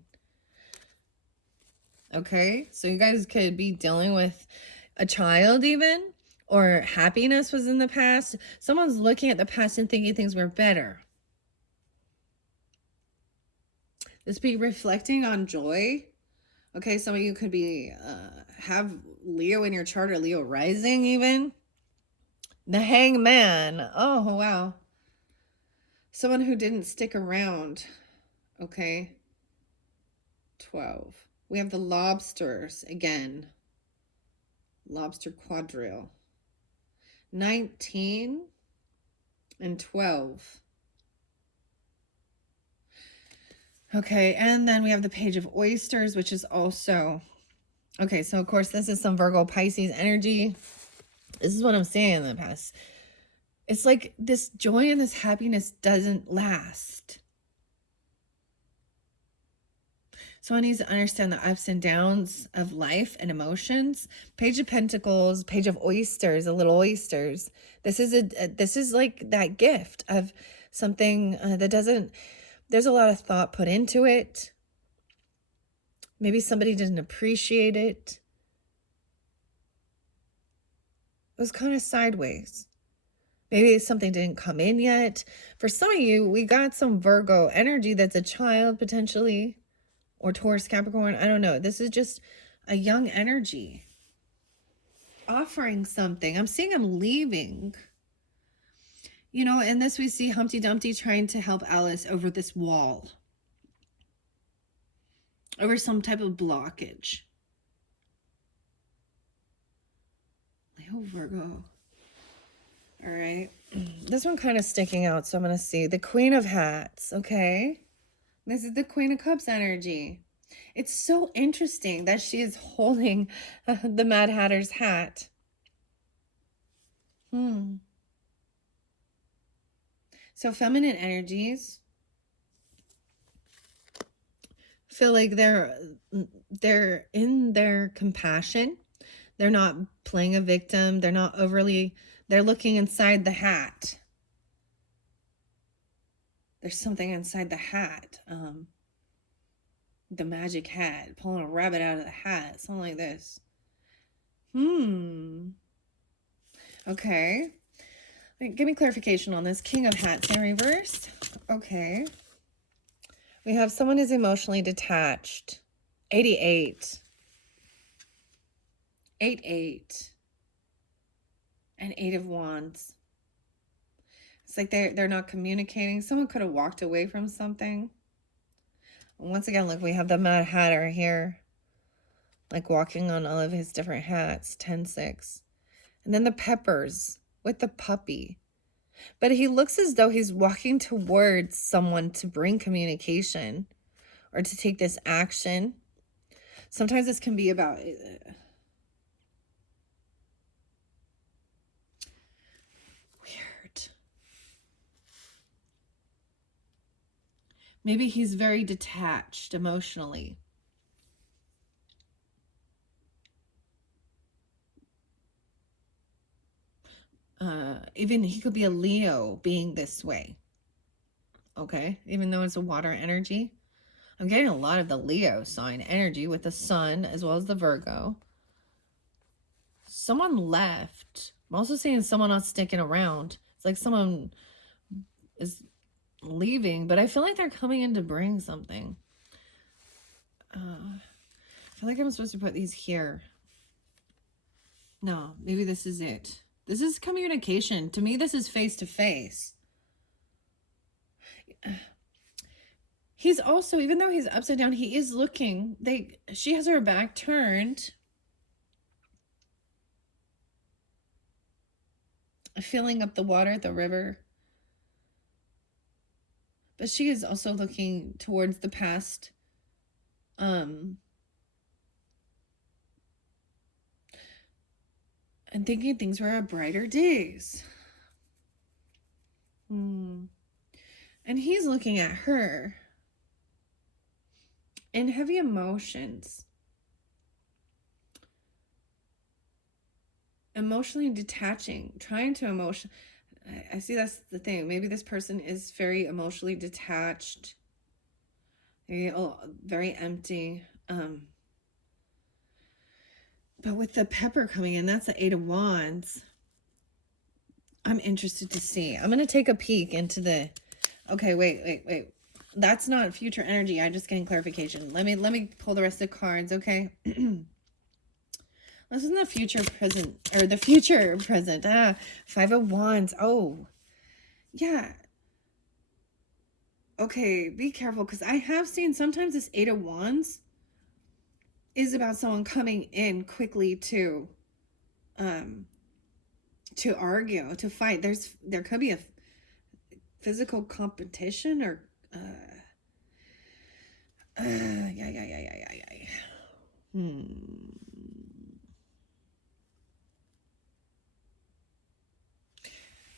Okay, so you guys could be dealing with a child even, or happiness was in the past. Someone's looking at the past and thinking things were better. This be reflecting on joy. Okay, some of you could be, have Leo in your chart, or Leo rising even. The Hangman. Oh, wow. Someone who didn't stick around. Okay. 12. We have the Lobsters again. Lobster quadrille. 19 and 12. Okay, and then we have the Page of Oysters, which is also... Okay, so of course this is some Virgo Pisces energy. This is what I'm saying in the past. It's like this joy and this happiness doesn't last. So I need to understand the ups and downs of life and emotions. Page of Pentacles, Page of Oysters, the little oysters. This is like that gift of Something that doesn't, there's a lot of thought put into it. Maybe somebody didn't appreciate it. It was kind of sideways. Maybe something didn't come in yet. For some of you, we got some Virgo energy that's a child potentially, or Taurus, Capricorn. I don't know. This is just a young energy offering something. I'm seeing him leaving. You know, in this we see Humpty Dumpty trying to help Alice over this wall, over some type of blockage. Leo, Virgo. All right. This one kind of sticking out, so I'm going to see. The Queen of Hats, okay? This is the Queen of Cups energy. It's so interesting that she is holding the Mad Hatter's hat. So feminine energies feel like they're in their compassion. They're not playing a victim. They're not overly, they're looking inside the hat. There's something inside the hat. The magic hat, pulling a rabbit out of the hat, something like this. Okay. Give me clarification on this. King of Hats in reverse. Okay. We have someone is emotionally detached. 88. 8. And 8 of Wands. It's like they're not communicating. Someone could have walked away from something. Once again, look, we have the Mad Hatter here. Like walking on all of his different hats. 10-6. And then the Peppers with the puppy. But he looks as though he's walking towards someone to bring communication or to take this action. Sometimes this can be about weird. Maybe he's very detached emotionally. Even he could be a Leo being this way. Okay, even though it's a water energy. I'm getting a lot of the Leo sign energy with the sun as well as the Virgo. Someone left. I'm also seeing someone not sticking around. It's like someone is leaving, but I feel like they're coming in to bring something. I feel like I'm supposed to put these here. No, maybe this is it. This is communication. To me, this is face to face. He's also, even though he's upside down, he is looking. She has her back turned. Filling up the water at the river. But she is also looking towards the past. And thinking things were brighter days. And he's looking at her in heavy emotions. Emotionally detaching, trying to emotion. I see that's the thing. Maybe this person is very emotionally detached. Maybe very empty. But with the Pepper coming in, that's the 8 of Wands. I'm interested to see. I'm going to take a peek into the... Okay, wait. That's not future energy. I'm just getting clarification. Let me pull the rest of the cards, okay? This is the future present, or the future present. 5 of Wands. Oh, yeah. Okay, be careful, because I have seen sometimes this 8 of Wands is about someone coming in quickly to argue, to fight. There could be a physical competition or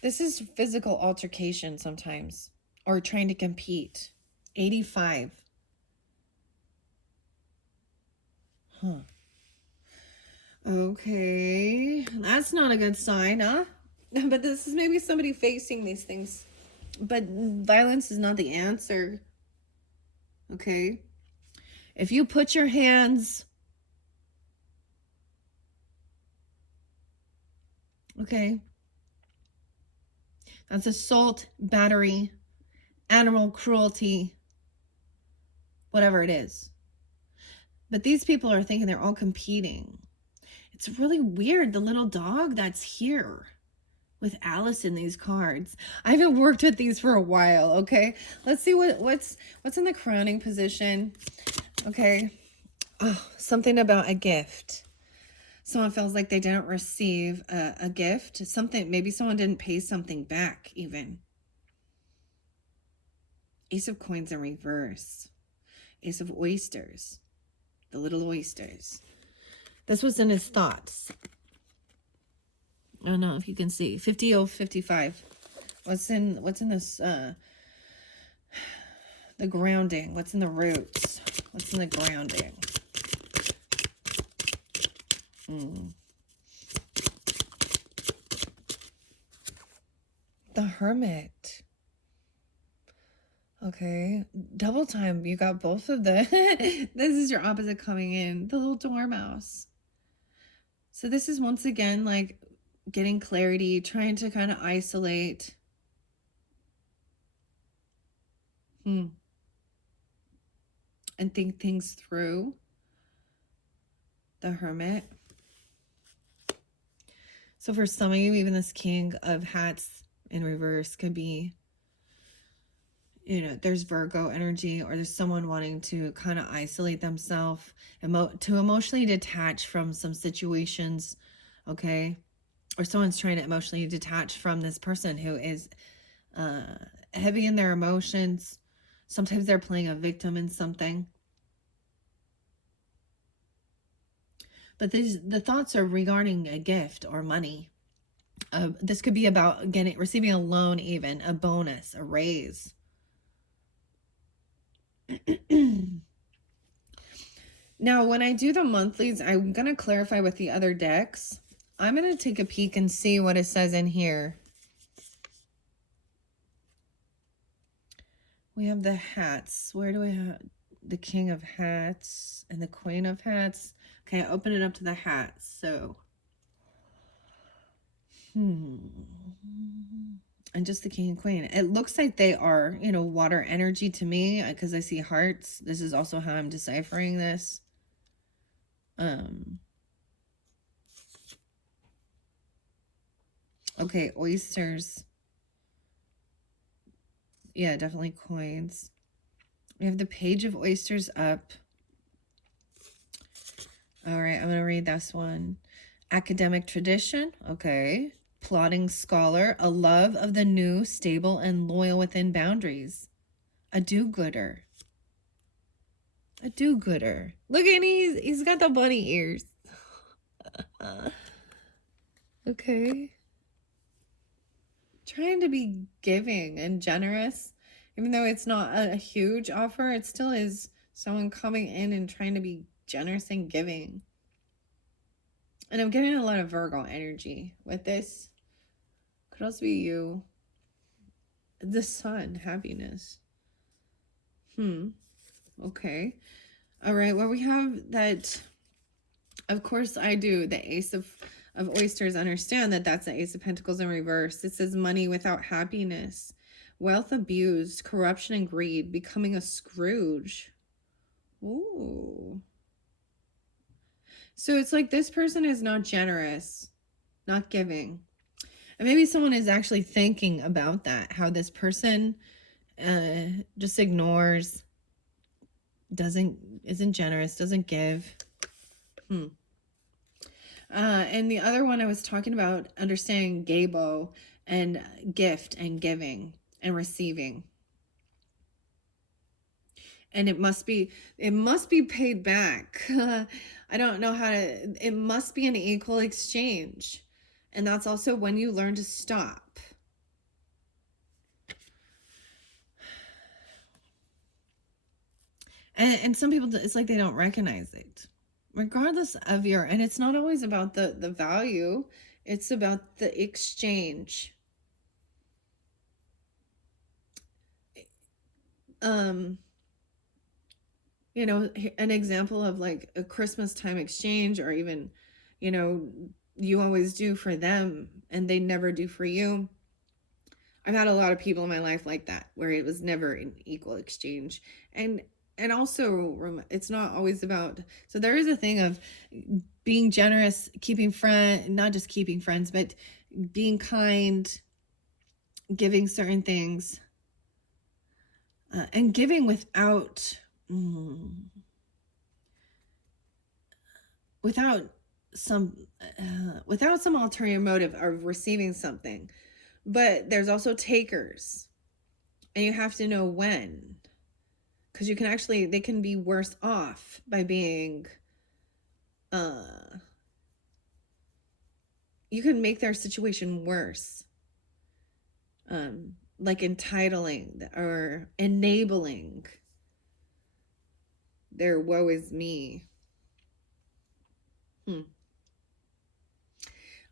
This is physical altercation sometimes, or trying to compete. 85. Okay, that's not a good sign, huh? But this is maybe somebody facing these things But violence is not the answer. Okay? If you put your hands, okay, that's assault, battery, animal cruelty, whatever it is. But these people are thinking they're all competing. It's really weird, the little dog that's here with Alice in these cards. I haven't worked with these for a while, okay? Let's see what's in the crowning position. Okay. Oh, something about a gift. Someone feels like they didn't receive a gift. Something, maybe someone didn't pay something back even. Ace of coins in reverse. Ace of oysters. The little oysters. This was in his thoughts. I don't know if you can see. 50-55. What's in this the grounding? What's in the roots? What's in the grounding? The Hermit. Okay. Double time. You got both of the this is your opposite coming in. The little dormouse. So this is once again like getting clarity, trying to kind of isolate. And think things through. The Hermit. So for some of you, even this King of Hats in reverse could be, you know, there's Virgo energy, or there's someone wanting to kind of isolate themselves, to emotionally detach from some situations, okay? Or someone's trying to emotionally detach from this person who is heavy in their emotions. Sometimes they're playing a victim in something. But the thoughts are regarding a gift or money. This could be about receiving a loan, even a bonus, a raise. Now, when I do the monthlies, I'm going to clarify with the other decks. I'm going to take a peek and see what it says in here. We have the hats. Where do we have the King of Hats and the Queen of Hats? Okay, open it up to the hats. So, and just the King and Queen. It looks like they are, you know, water energy to me, because I see hearts. This is also how I'm deciphering this. Okay, oysters. Yeah, definitely coins. We have the Page of Oysters up. All right, I'm going to read this one. Academic tradition. Okay. Plodding scholar. A love of the new, stable, and loyal within boundaries. A do-gooder. A do-gooder. Look at him. He's got the bunny ears. Okay. Trying to be giving and generous. Even though it's not a huge offer, it still is someone coming in and trying to be generous and giving. And I'm getting a lot of Virgo energy with this. Could also be you. The Sun, happiness. Okay. All right. Well, we have that. Of course, I do. The Ace of Oysters. Understand that that's the Ace of Pentacles in reverse. It says money without happiness. Wealth abused. Corruption and greed. Becoming a Scrooge. Ooh. So it's like this person is not generous, not giving. And maybe someone is actually thinking about that, how this person just ignores, isn't generous, doesn't give. And the other one I was talking about, understanding Gabo and gift and giving and receiving. And it must be paid back. I don't know how to, it must be an equal exchange. And that's also when you learn to stop. And some people, it's like they don't recognize it. Regardless of and it's not always about the value. It's about the exchange. um, you know, an example of like a Christmas time exchange, or even, you know, you always do for them and they never do for you. I've had a lot of people in my life like that, where it was never an equal exchange. And also, it's not always about, so there is a thing of being generous, keeping friend, not just keeping friends, but being kind, giving certain things, and giving without some without some ulterior motive of receiving something. But there's also takers, and you have to know when, because they can be worse off by being you can make their situation worse, like entitling or enabling their woe is me.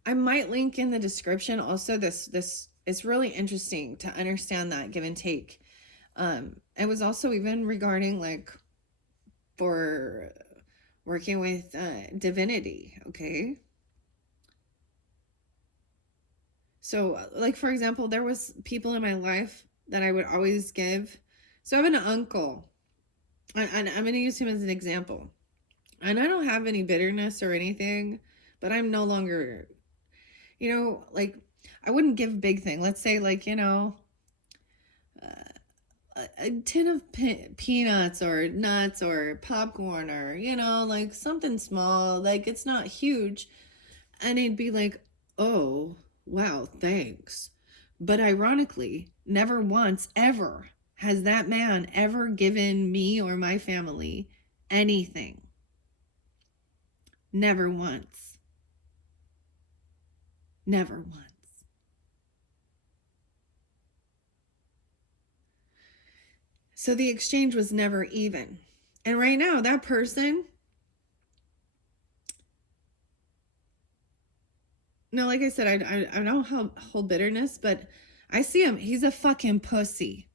I might link in the description also this it's really interesting to understand that give and take. It was also even regarding like for working with divinity, okay? So like for example, there was people in my life that I would always give. So I have an uncle, and I'm going to use him as an example. And I don't have any bitterness or anything, but I'm no longer, like I wouldn't give big thing. Let's say like, a tin of peanuts or nuts or popcorn, or like something small, like it's not huge, and he'd be like, oh wow, thanks. But ironically, never once ever has that man ever given me or my family anything. Never once. Never once. So the exchange was never even. And right now, that person, no, like I said, I don't hold bitterness, but I see him. He's a fucking pussy.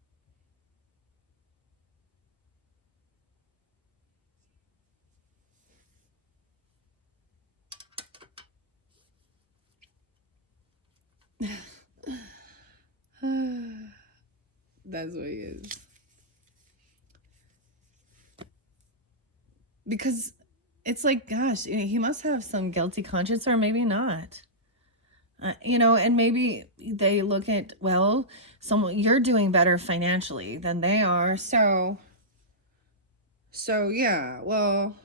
That's what he is. Because it's like, gosh, he must have some guilty conscience, or maybe not. And maybe they look at, well, you're doing better financially than they are, so yeah, well,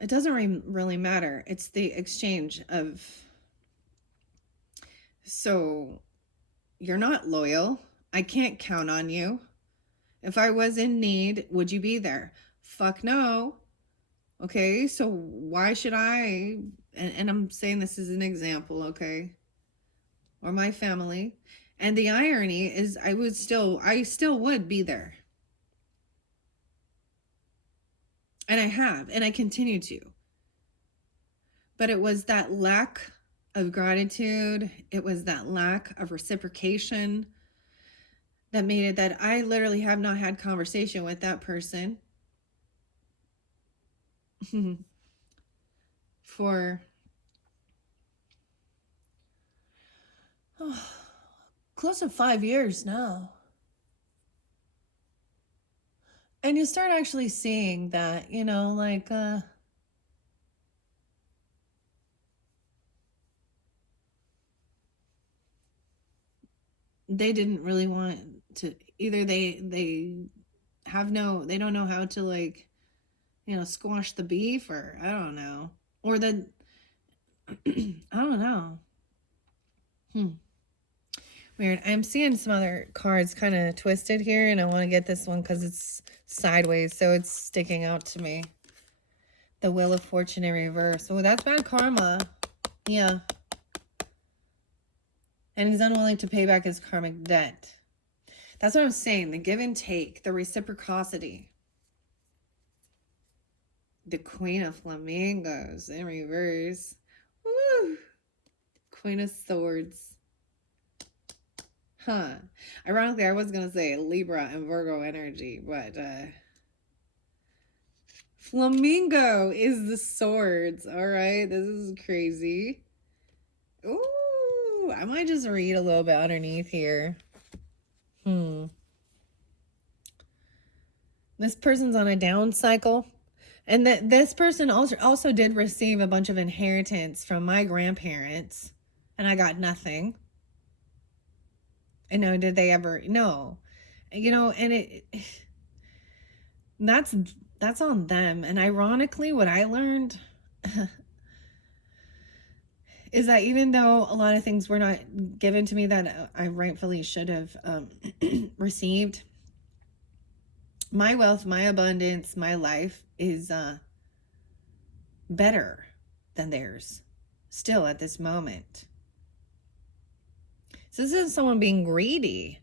it doesn't really matter. It's the exchange of, so you're not loyal. I can't count on you. If I was in need, would you be there? Fuck no. Okay, so why should I? And I'm saying this as an example, okay? Or my family. And the irony is I still would be there. And I have, and I continue to. But it was that lack of gratitude, it was that lack of reciprocation that made it that I literally have not had conversation with that person for close to 5 years now. And you start actually seeing that, like they didn't really want to, either they don't know how to, like, squash the beef, or I don't know, or the I don't know. Weird. I'm seeing some other cards kind of twisted here, and I want to get this one because it's sideways, so it's sticking out to me. The Wheel of Fortune in reverse. Oh, that's bad karma. Yeah. And he's unwilling to pay back his karmic debt. That's what I'm saying. The give and take, the reciprocity. The Queen of Flamingos in reverse. Woo! Queen of Swords. Huh. Ironically, I was going to say Libra and Virgo energy, but Flamingo is the swords. All right. This is crazy. Ooh, I might just read a little bit underneath here. This person's on a down cycle. And that this person also did receive a bunch of inheritance from my grandparents, and I got nothing. And no, did they ever? No, you know, and that's on them. And ironically, what I learned is that even though a lot of things were not given to me that I rightfully should have received, my wealth, my abundance, my life is better than theirs still at this moment. So this isn't someone being greedy,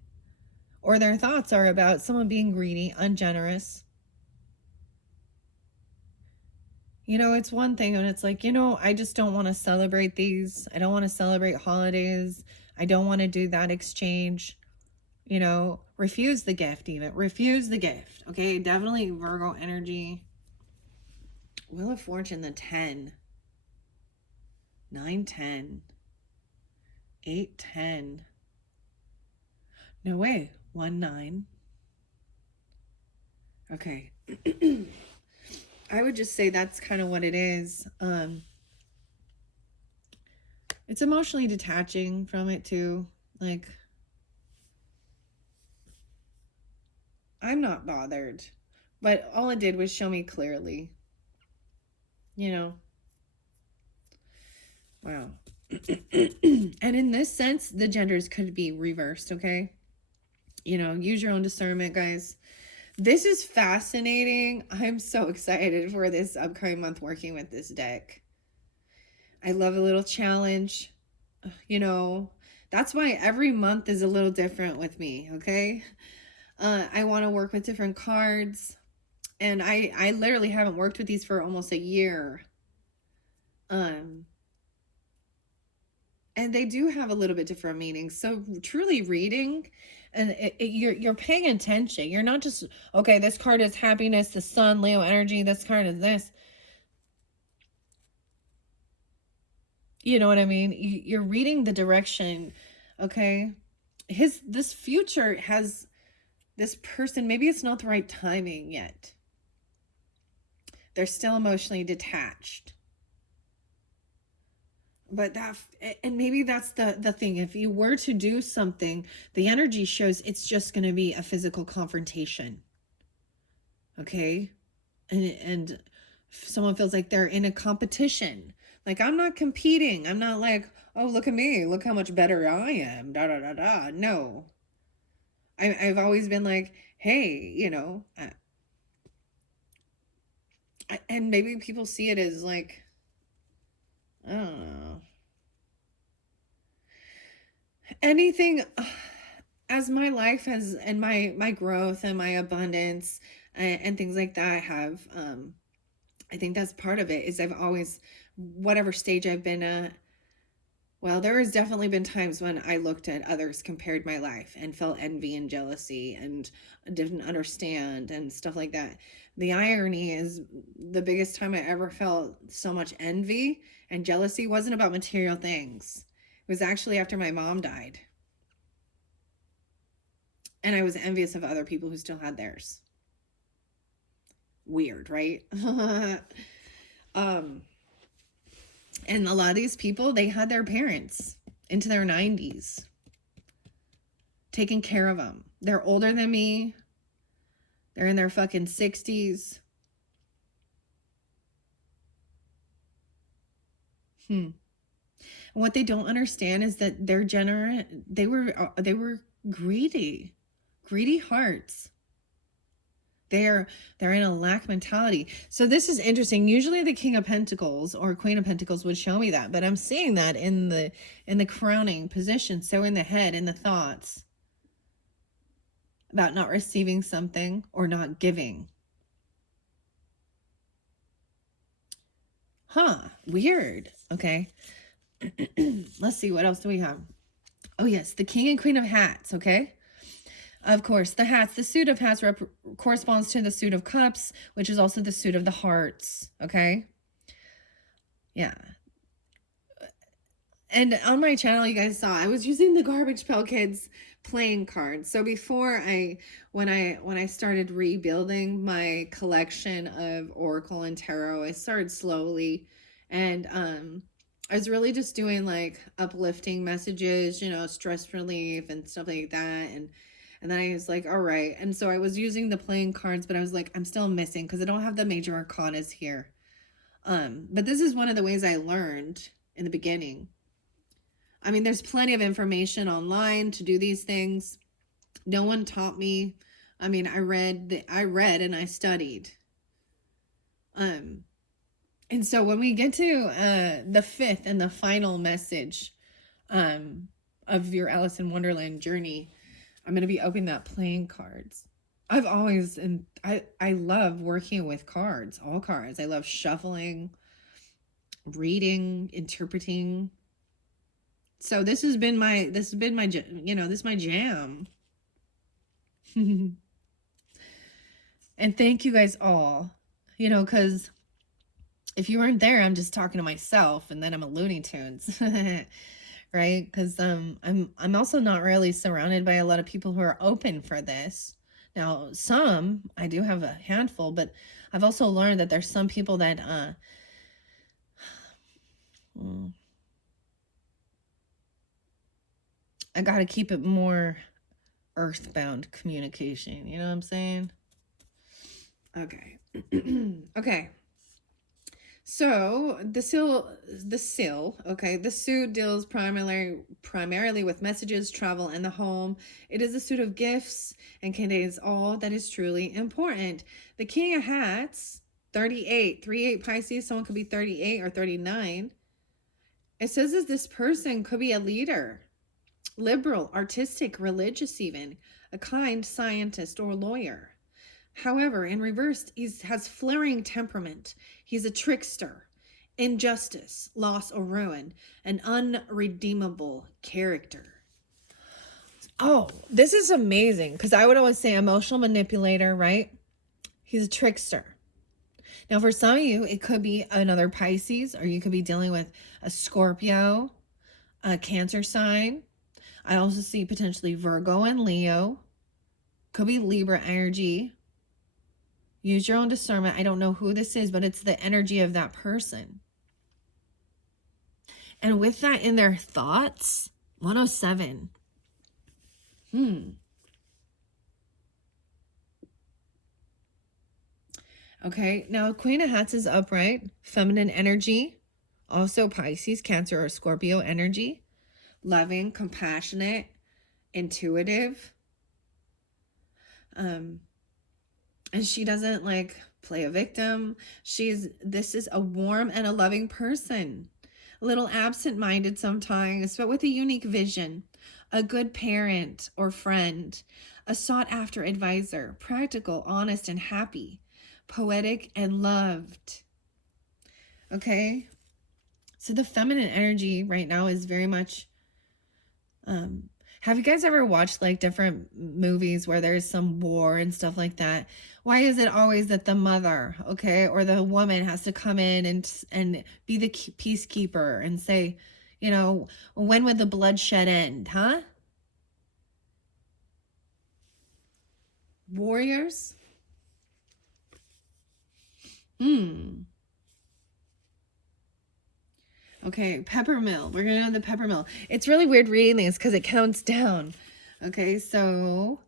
or their thoughts are about someone being greedy, ungenerous. You know, it's one thing and it's like, you know, I just don't want to celebrate these. I don't want to celebrate holidays. I don't want to do that exchange. You know, refuse the gift even. Refuse the gift. Okay, definitely Virgo energy. Wheel of Fortune, the 10. 9, 10. 8, 10. No way. 1, 9. Okay. I would just say that's kind of what it is. It's emotionally detaching from it too. Like, I'm not bothered, but all it did was show me clearly, you know. Wow. And in this sense, the genders could be reversed, okay? You know, use your own discernment, guys. This is fascinating. I'm so excited for this upcoming month working with this deck. I love a little challenge. You know, that's why every month is a little different with me, okay? I want to work with different cards. And I literally haven't worked with these for almost a year. And they do have a little bit different meanings. So truly reading, and you're paying attention. You're not just, okay, this card is happiness, the sun, Leo energy, this card is this. You know what I mean? You're reading the direction, okay? This future has this person, maybe it's not the right timing yet. They're still emotionally detached. But and maybe that's the thing. If you were to do something, the energy shows it's just going to be a physical confrontation. Okay? And if someone feels like they're in a competition, like, I'm not competing. I'm not like, oh, look at me. Look how much better I am. Da, da, da, da. No. I've always been like, hey, you know, and maybe people see it as like, I don't know. Anything as my life has, and my growth and my abundance and things like that have, I think that's part of it. Is I've always, whatever stage I've been at, well, there has definitely been times when I looked at others, compared my life, and felt envy and jealousy and didn't understand and stuff like that. The irony is, the biggest time I ever felt so much envy and jealousy wasn't about material things. It was actually after my mom died. And I was envious of other people who still had theirs. Weird, right? And a lot of these people, they had their parents into their 90s taking care of them. They're older than me. They're in their fucking 60s. And what they don't understand is that they're generous. They were greedy hearts. They're in a lack mentality. So this is interesting. Usually the King of Pentacles or Queen of Pentacles would show me that, but I'm seeing that in the crowning position. So in the head, in the thoughts about not receiving something or not giving. Weird. Okay. Let's see, what else do we have? Oh, yes, the King and Queen of Hats, okay? Of course, the hats, the suit of hats corresponds to the suit of cups, which is also the suit of the hearts, okay? Yeah. And on my channel, you guys saw I was using the Garbage Pail Kids playing cards. So before when I started rebuilding my collection of Oracle and Tarot, I started slowly, and I was really just doing like uplifting messages, you know, stress relief and stuff like that. And then I was like, all right. And so I was using the playing cards, but I was like, I'm still missing because I don't have the major arcanas here. But this is one of the ways I learned in the beginning. I mean, there's plenty of information online to do these things. No one taught me. I mean, I read and I studied. And so when we get to the fifth and the final message of your Alice in Wonderland journey, I'm going to be opening that playing cards. I've always, and I love working with cards, all cards. I love shuffling, reading, interpreting. So this has been my, you know, this is my jam. And thank you guys all, you know, because if you weren't there, I'm just talking to myself, and then I'm a Looney Tunes, right? Because I'm also not really surrounded by a lot of people who are open for this. Now, some I do have a handful, but I've also learned that there's some people that I got to keep it more earthbound communication. You know what I'm saying? Okay. Okay. So the suit deals primarily with messages, travel, and the home. It is a suit of gifts and contains all that is truly important. The King of Hats, 38, 38 Pisces, someone could be 38 or 39. It says that this person could be a leader, liberal, artistic, religious even, a kind scientist or lawyer. However, in reverse, he has flaring temperament. He's a trickster, injustice, loss, or ruin, an unredeemable character. Oh, this is amazing, because I would always say emotional manipulator, right? He's a trickster. Now, for some of you, it could be another Pisces, or you could be dealing with a Scorpio, a Cancer sign. I also see potentially Virgo and Leo. Could be Libra energy. Use your own discernment. I don't know who this is, but it's the energy of that person. And with that in their thoughts, 107. Okay, now Queen of Hats is upright, feminine energy, also Pisces, Cancer, or Scorpio energy, loving, compassionate, intuitive. And she doesn't like play a victim. This is a warm and a loving person. A little absent-minded sometimes, but with a unique vision. A good parent or friend. A sought-after advisor. Practical, honest, and happy. Poetic and loved. Okay? So the feminine energy right now is very much have you guys ever watched like different movies where there's some war and stuff like that? Why is it always that the mother, okay, or the woman has to come in and be the peacekeeper and say, you know, when would the bloodshed end, huh? Warriors? Okay, peppermill. We're gonna go to the peppermill. It's really weird reading these because it counts down. Okay, so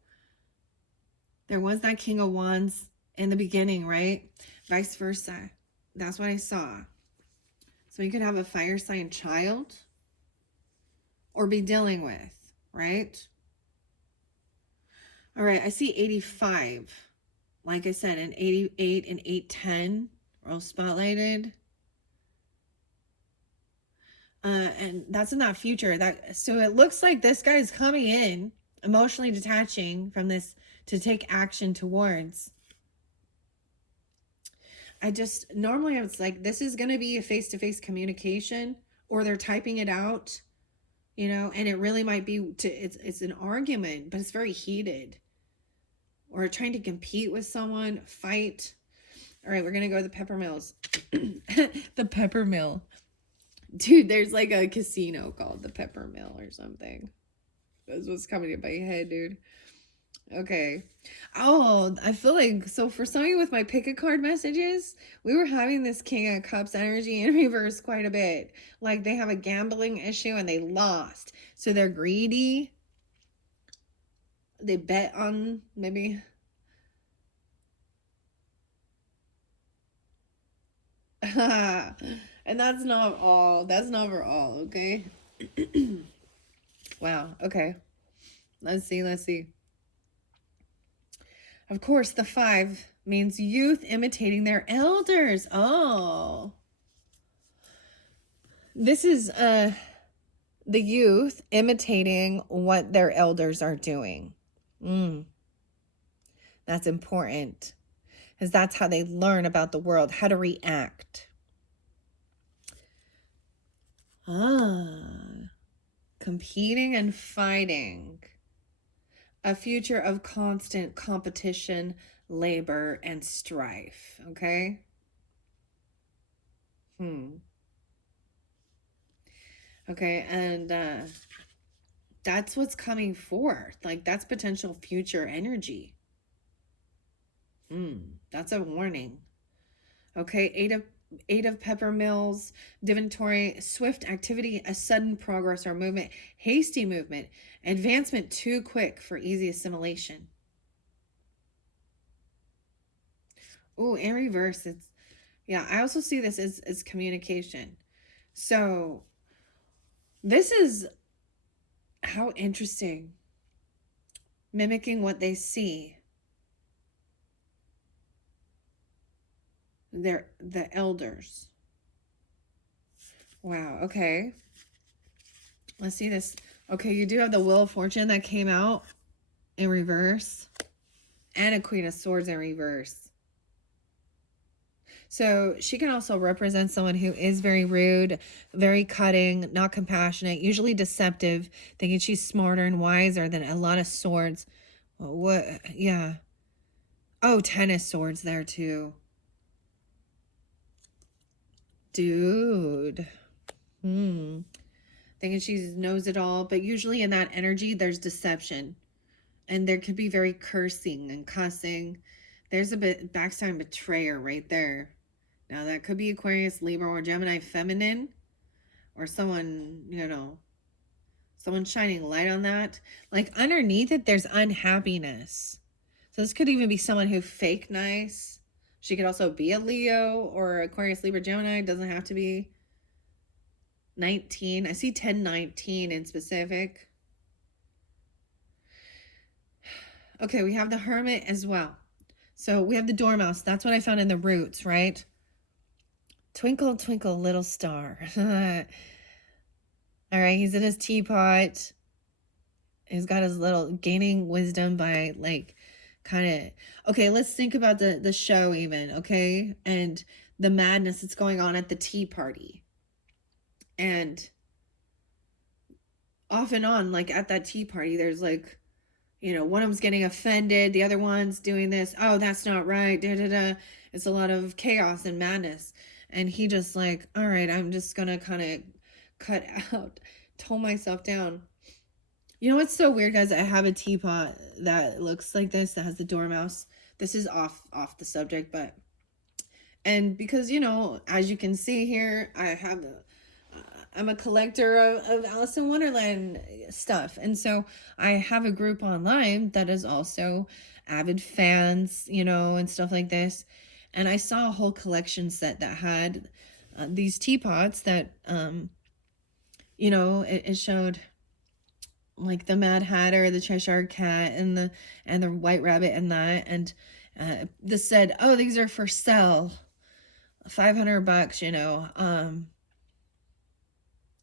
there was that King of Wands in the beginning, right? Vice versa. That's what I saw. So you could have a fire sign child or be dealing with, right? All right, I see 85. Like I said, an 88 and 810 are all spotlighted. And that's in that future. So it looks like this guy is coming in, emotionally detaching from this to take action towards. Normally I was like, this is going to be a face-to-face communication, or they're typing it out, you know, and it really might be it's an argument, but it's very heated, or trying to compete with someone, fight. All right, we're gonna go to the Peppermills. The Peppermill. Dude, there's like a casino called the Peppermill or something. That's what's coming in my head, dude. Okay. Oh, I feel like, so for some of you with my pick a card messages, we were having this King of Cups energy in reverse quite a bit. Like they have a gambling issue and they lost. So they're greedy. They bet on maybe. And that's not all. That's not for all, okay? Wow, okay. Let's see. Of course, the 5 means youth imitating their elders. Oh. This is the youth imitating what their elders are doing. That's important, because that's how they learn about the world, how to react. Competing and fighting. A future of constant competition, labor, and strife. Okay? Okay, and that's what's coming forth. Like, that's potential future energy. That's a warning. Okay, eight of Peppermills, divinatory, swift activity, a sudden progress or movement, hasty movement, advancement too quick for easy assimilation. Oh, in reverse, it's, yeah, I also see this as communication. So this is, how interesting. Mimicking what they see. They're the elders. Wow, okay. Let's see this. Okay, you do have the Wheel of Fortune that came out in reverse. And a Queen of Swords in reverse. So she can also represent someone who is very rude, very cutting, not compassionate, usually deceptive, thinking she's smarter and wiser than a lot of swords. What? Yeah. Oh, 10 of Swords there too. Dude. Thinking she knows it all, but usually in that energy, there's deception. And there could be very cursing and cussing. There's a bit backstime betrayer right there. Now that could be Aquarius, Libra, or Gemini feminine, or someone, you know, someone shining light on that. Like underneath it, there's unhappiness. So this could even be someone who fake nice. She could also be a Leo or Aquarius, Libra, Gemini. It doesn't have to be 19. I see 1019 in specific. Okay, we have the Hermit as well. So we have the Dormouse. That's what I found in the roots, right? Twinkle, twinkle, little star. All right, he's in his teapot. He's got his little gaining wisdom by like kind of, okay, let's think about the show even, okay? And the madness that's going on at the tea party. And off and on, like at that tea party, there's like, you know, one of them's getting offended, the other one's doing this, oh, that's not right, da-da-da. It's a lot of chaos and madness. And he just like, all right, I'm just gonna kind of cut out, tone myself down. You know what's so weird, guys? I have a teapot that looks like this, that has the dormouse. This is off the subject, but, and because, you know, as you can see here, I have I'm a collector of Alice in Wonderland stuff. And so I have a group online that is also avid fans, you know, and stuff like this. And I saw a whole collection set that had these teapots that, you know, it showed like the Mad Hatter, the Cheshire Cat, and the White Rabbit and that. And this said, oh, these are for sale, $500, you know,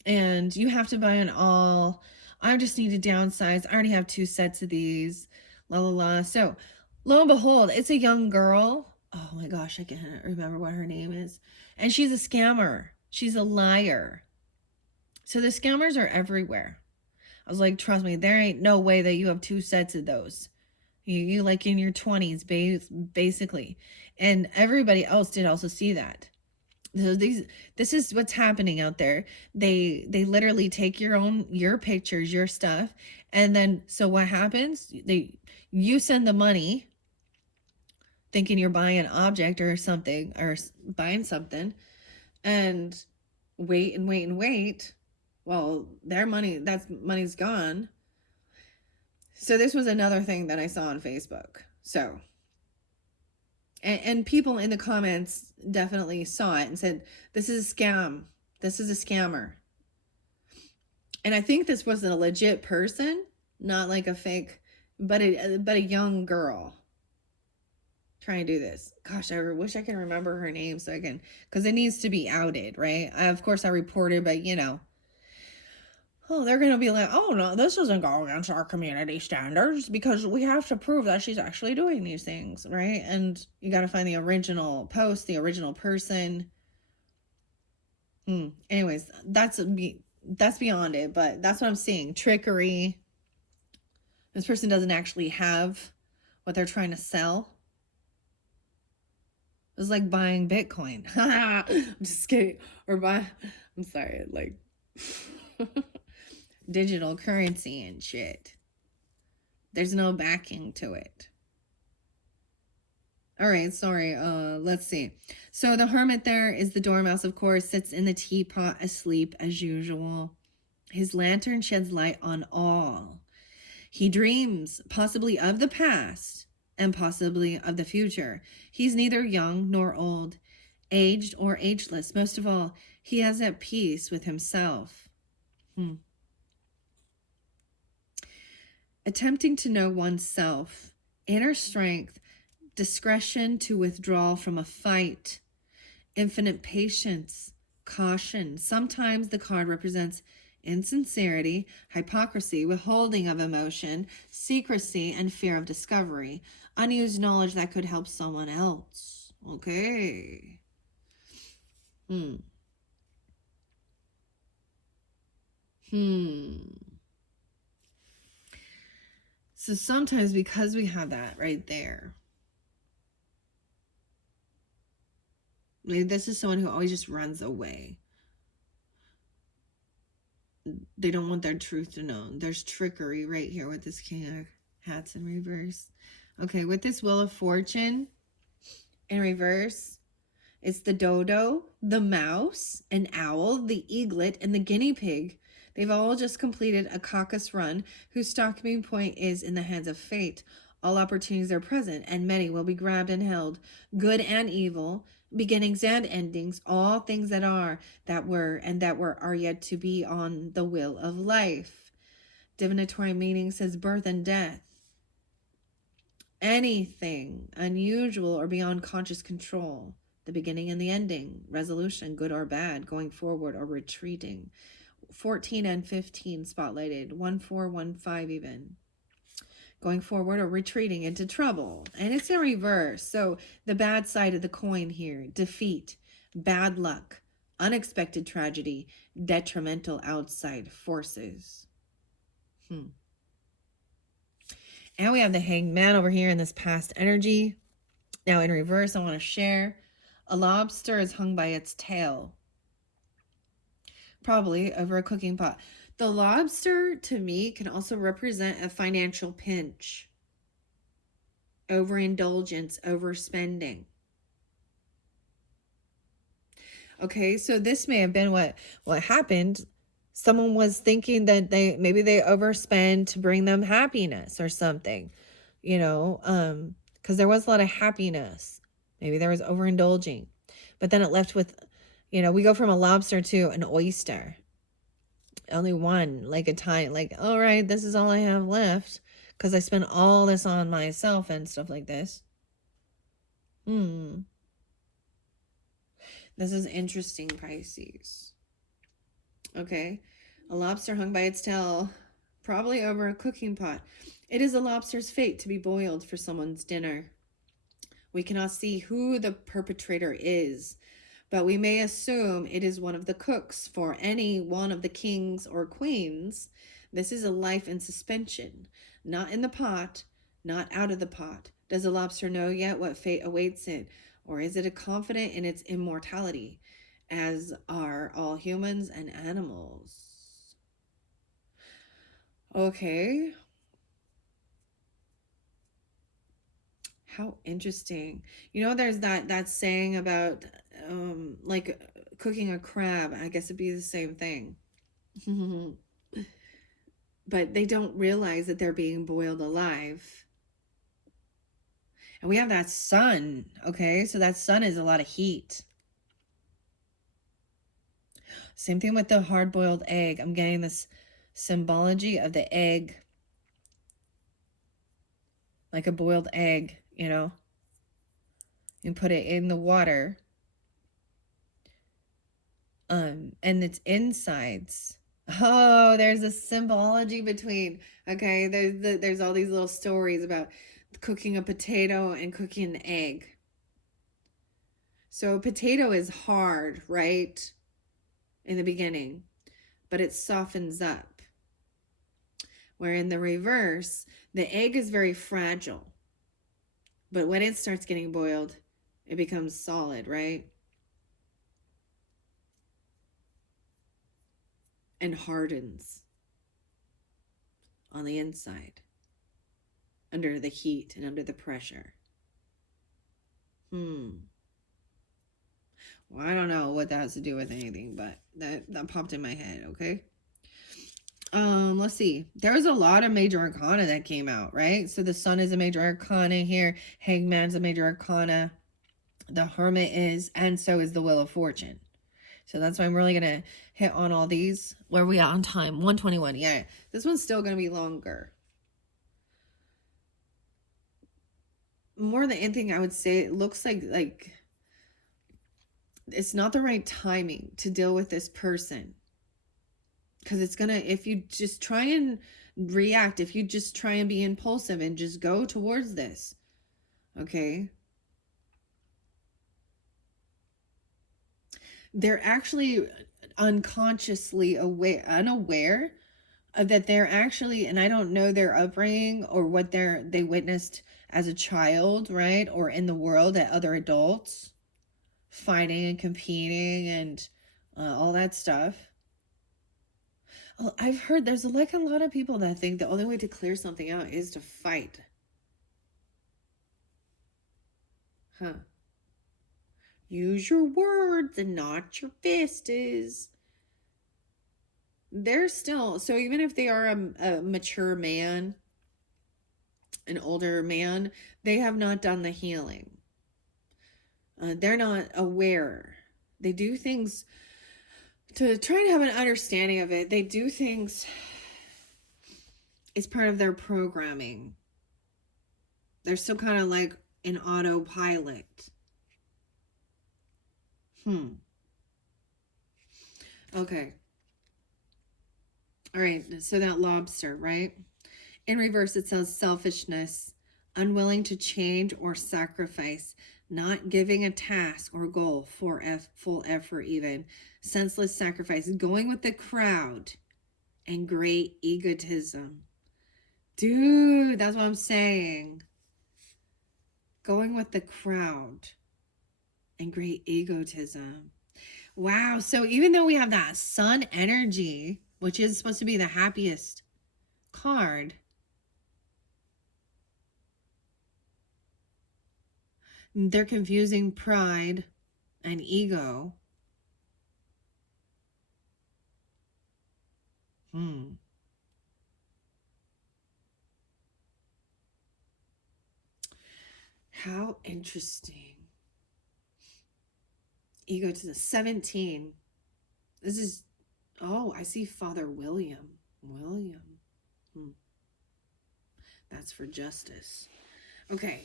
and you have to buy an all. I just need to downsize. I already have 2 sets of these, la la la. So lo and behold, it's a young girl. Oh my gosh, I can't remember what her name is. And she's a scammer. She's a liar. So the scammers are everywhere. I was like, trust me, there ain't no way that you have two sets of those. You like in your 20s, basically. And everybody else did also see that. So this is what's happening out there. They literally take your pictures, your stuff, and then so what happens? You send the money thinking you're buying an object or something, or buying something, and wait and wait and wait. Well, their money's gone. So this was another thing that I saw on Facebook. So, and people in the comments definitely saw it and said, this is a scam. This is a scammer. And I think this was a legit person, not like a fake, but a young girl trying to do this. Gosh, I wish I could remember her name so I can, because it needs to be outed, right? Of course I reported, but oh, they're going to be like, oh no, this doesn't go against our community standards because we have to prove that she's actually doing these things, right? And you got to find the original post, the original person. Anyways, that's beyond it, but that's what I'm seeing. Trickery. This person doesn't actually have what they're trying to sell. It's like buying Bitcoin. I'm just kidding. I'm sorry, like digital currency and shit. There's no backing to it. All right, sorry. Let's see. So the hermit there is the dormouse, of course, sits in the teapot asleep as usual. His lantern sheds light on all. He dreams, possibly of the past and possibly of the future. He's neither young nor old, aged or ageless. Most of all, he is at peace with himself. Attempting to know oneself, inner strength, discretion to withdraw from a fight, infinite patience, caution. Sometimes the card represents insincerity, hypocrisy, withholding of emotion, secrecy, and fear of discovery. Unused knowledge that could help someone else. Okay. So sometimes because we have that right there, like this is someone who always just runs away. They don't want their truth to know. There's trickery right here with this King of Hats in reverse. Okay, with this Wheel of Fortune in reverse, it's the dodo, the mouse, an owl, the eaglet, and the guinea pig. They've all just completed a caucus run whose stopping point is in the hands of fate. All opportunities are present, and many will be grabbed and held. Good and evil, beginnings and endings, all things that are, that were, and that are yet to be on the wheel of life. Divinatory meaning says birth and death. Anything unusual or beyond conscious control. The beginning and the ending. Resolution, good or bad, going forward or retreating. 14 and 15 spotlighted. 1, 4, 1, 5 even. Going forward or retreating into trouble. And it's in reverse. So the bad side of the coin here. Defeat, bad luck, unexpected tragedy, detrimental outside forces. And we have the Hanged Man over here in this past energy. Now in reverse, I want to share. A lobster is hung by its tail. Probably over a cooking pot. The lobster, to me, can also represent a financial pinch. Overindulgence, overspending. Okay, so this may have been what happened. Someone was thinking that maybe they overspend to bring them happiness or something, because there was a lot of happiness. Maybe there was overindulging, but then it left with, we go from a lobster to an oyster. Only one, like a time, like, all right, this is all I have left because I spent all this on myself and stuff like this. This is interesting, Pisces. Okay, a lobster hung by its tail, probably over a cooking pot. It is a lobster's fate to be boiled for someone's dinner. We cannot see who the perpetrator is, but we may assume it is one of the cooks for any one of the kings or queens This is a life in suspension, not in the pot, not out of the pot. Does a lobster know yet what fate awaits it? Or is it a confident in its immortality, as are all humans and animals? Okay. How interesting. You know, there's that saying about like cooking a crab. I guess it'd be the same thing. But they don't realize that they're being boiled alive. And we have that sun, okay? So that sun is a lot of heat. Same thing with the hard-boiled egg. I'm getting this symbology of the egg, like a boiled egg, you know? You put it in the water, and its insides. Oh, there's a symbology between, okay, there's all these little stories about cooking a potato and cooking an egg. So a potato is hard, right? In the beginning, but it softens up. Where in the reverse, the egg is very fragile. But when it starts getting boiled, it becomes solid, right? And hardens on the inside under the heat and under the pressure. Well, I don't know what that has to do with anything, but that popped in my head, okay? Let's see. There's a lot of major arcana that came out, right? So the sun is a major arcana here. Hangman's a major arcana. The Hermit is, and so is the Wheel of Fortune. So that's why I'm really going to hit on all these. Where are we at on time? 121. Yeah, this one's still going to be longer. More than anything, I would say it looks like it's not the right timing to deal with this person. Because it's going to, if you just try and react, if you just try and be impulsive and just go towards this, okay? They're actually unconsciously unaware of that they're actually, and I don't know their upbringing or what they witnessed as a child, right? Or in the world at other adults fighting and competing and all that stuff. I've heard there's like a lot of people that think the only way to clear something out is to fight. Huh. Use your words and not your fists. They're still, so even if they are a mature man, an older man, they have not done the healing. They're not aware. They do things to try to have an understanding of it. They do things, it's part of their programming. They're still kind of like an autopilot. Okay. All right, so that lobster, right? In reverse, it says selfishness, unwilling to change or sacrifice, not giving a task or goal for full effort even, senseless sacrifice, going with the crowd, and great egotism. Dude, that's what I'm saying. Going with the crowd and great egotism. Wow, so even though we have that sun energy, which is supposed to be the happiest card, they're confusing pride and ego. How interesting. Ego to the 17. This is, oh, I see Father William. That's for justice. Okay.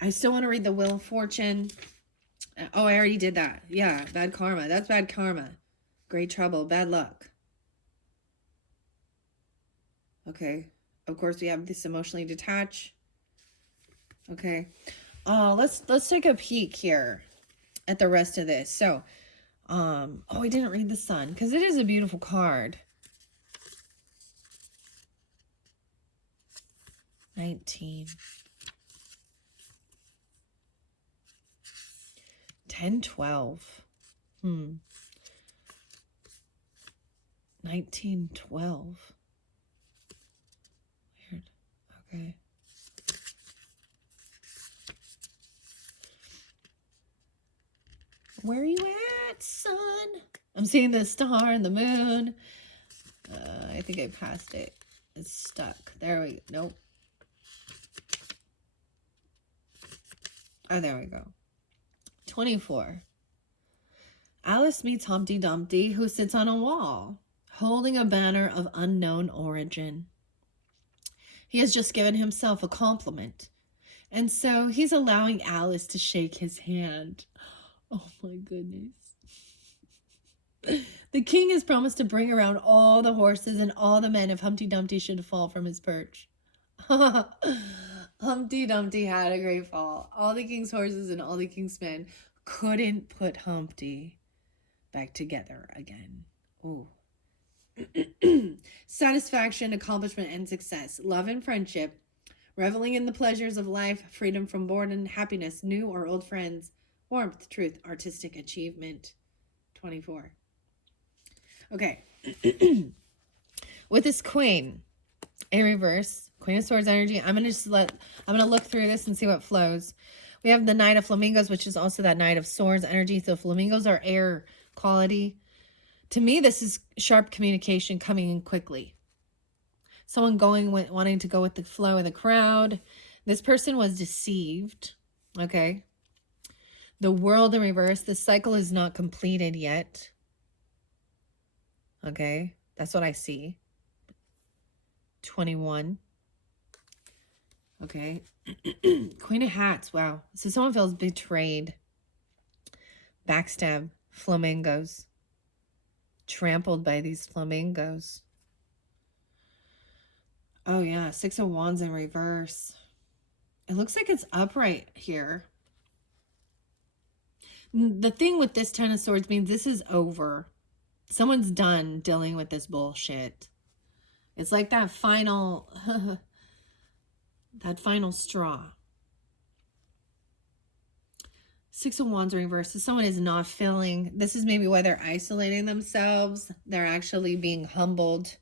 I still want to read the Wheel of Fortune. Oh, I already did that. Yeah, bad karma. That's bad karma. Great trouble, bad luck. Okay. Of course, we have this emotionally detached. Okay. Let's take a peek here at the rest of this. So, oh, I didn't read the sun because it is a beautiful card. 19. 10, 12. 19, 12. Weird. Okay. Where are you at, son? I'm seeing the star and the moon. I think I passed it. It's stuck. There we go. Nope. Oh, there we go. 24. Alice meets Humpty Dumpty, who sits on a wall, holding a banner of unknown origin. He has just given himself a compliment, and so he's allowing Alice to shake his hand. Oh my goodness. The king has promised to bring around all the horses and all the men if Humpty Dumpty should fall from his perch. Humpty Dumpty had a great fall. All the king's horses and all the king's men couldn't put Humpty back together again. Ooh. Satisfaction, accomplishment, and success. Love and friendship. Reveling in the pleasures of life. Freedom from boredom, happiness, new or old friends. Warmth, truth, artistic achievement. 24. Okay. With this queen in reverse, Queen of Swords energy, I'm gonna look through this and see what flows. We have the Knight of Flamingos, which is also that Knight of Swords energy. So flamingos are air quality. To me, this is sharp communication coming in quickly. Someone wanting to go with the flow of the crowd. This person was deceived. Okay. The World in reverse. The cycle is not completed yet. Okay. That's what I see. 21. Okay. Queen of Hats. Wow. So someone feels betrayed. Backstab. Flamingos. Trampled by these flamingos. Oh yeah, Six of Wands in reverse. It looks like it's upright here. The thing with this Ten of Swords means this is over. Someone's done dealing with this bullshit. It's like that final, that final straw. Six of Wands in reverse. So someone is not feeling, this is maybe why they're isolating themselves. They're actually being humbled.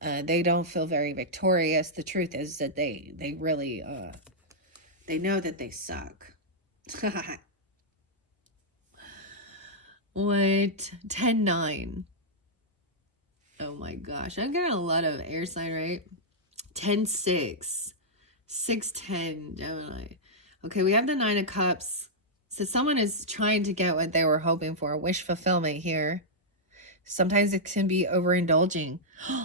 They don't feel very victorious. The truth is that they really, they know that they suck. Wait, 10-9. Oh my gosh. I'm getting a lot of air sign, right? 10-6. 6-10, Gemini. Okay, we have the Nine of Cups. So someone is trying to get what they were hoping for. Wish fulfillment here. Sometimes it can be overindulging.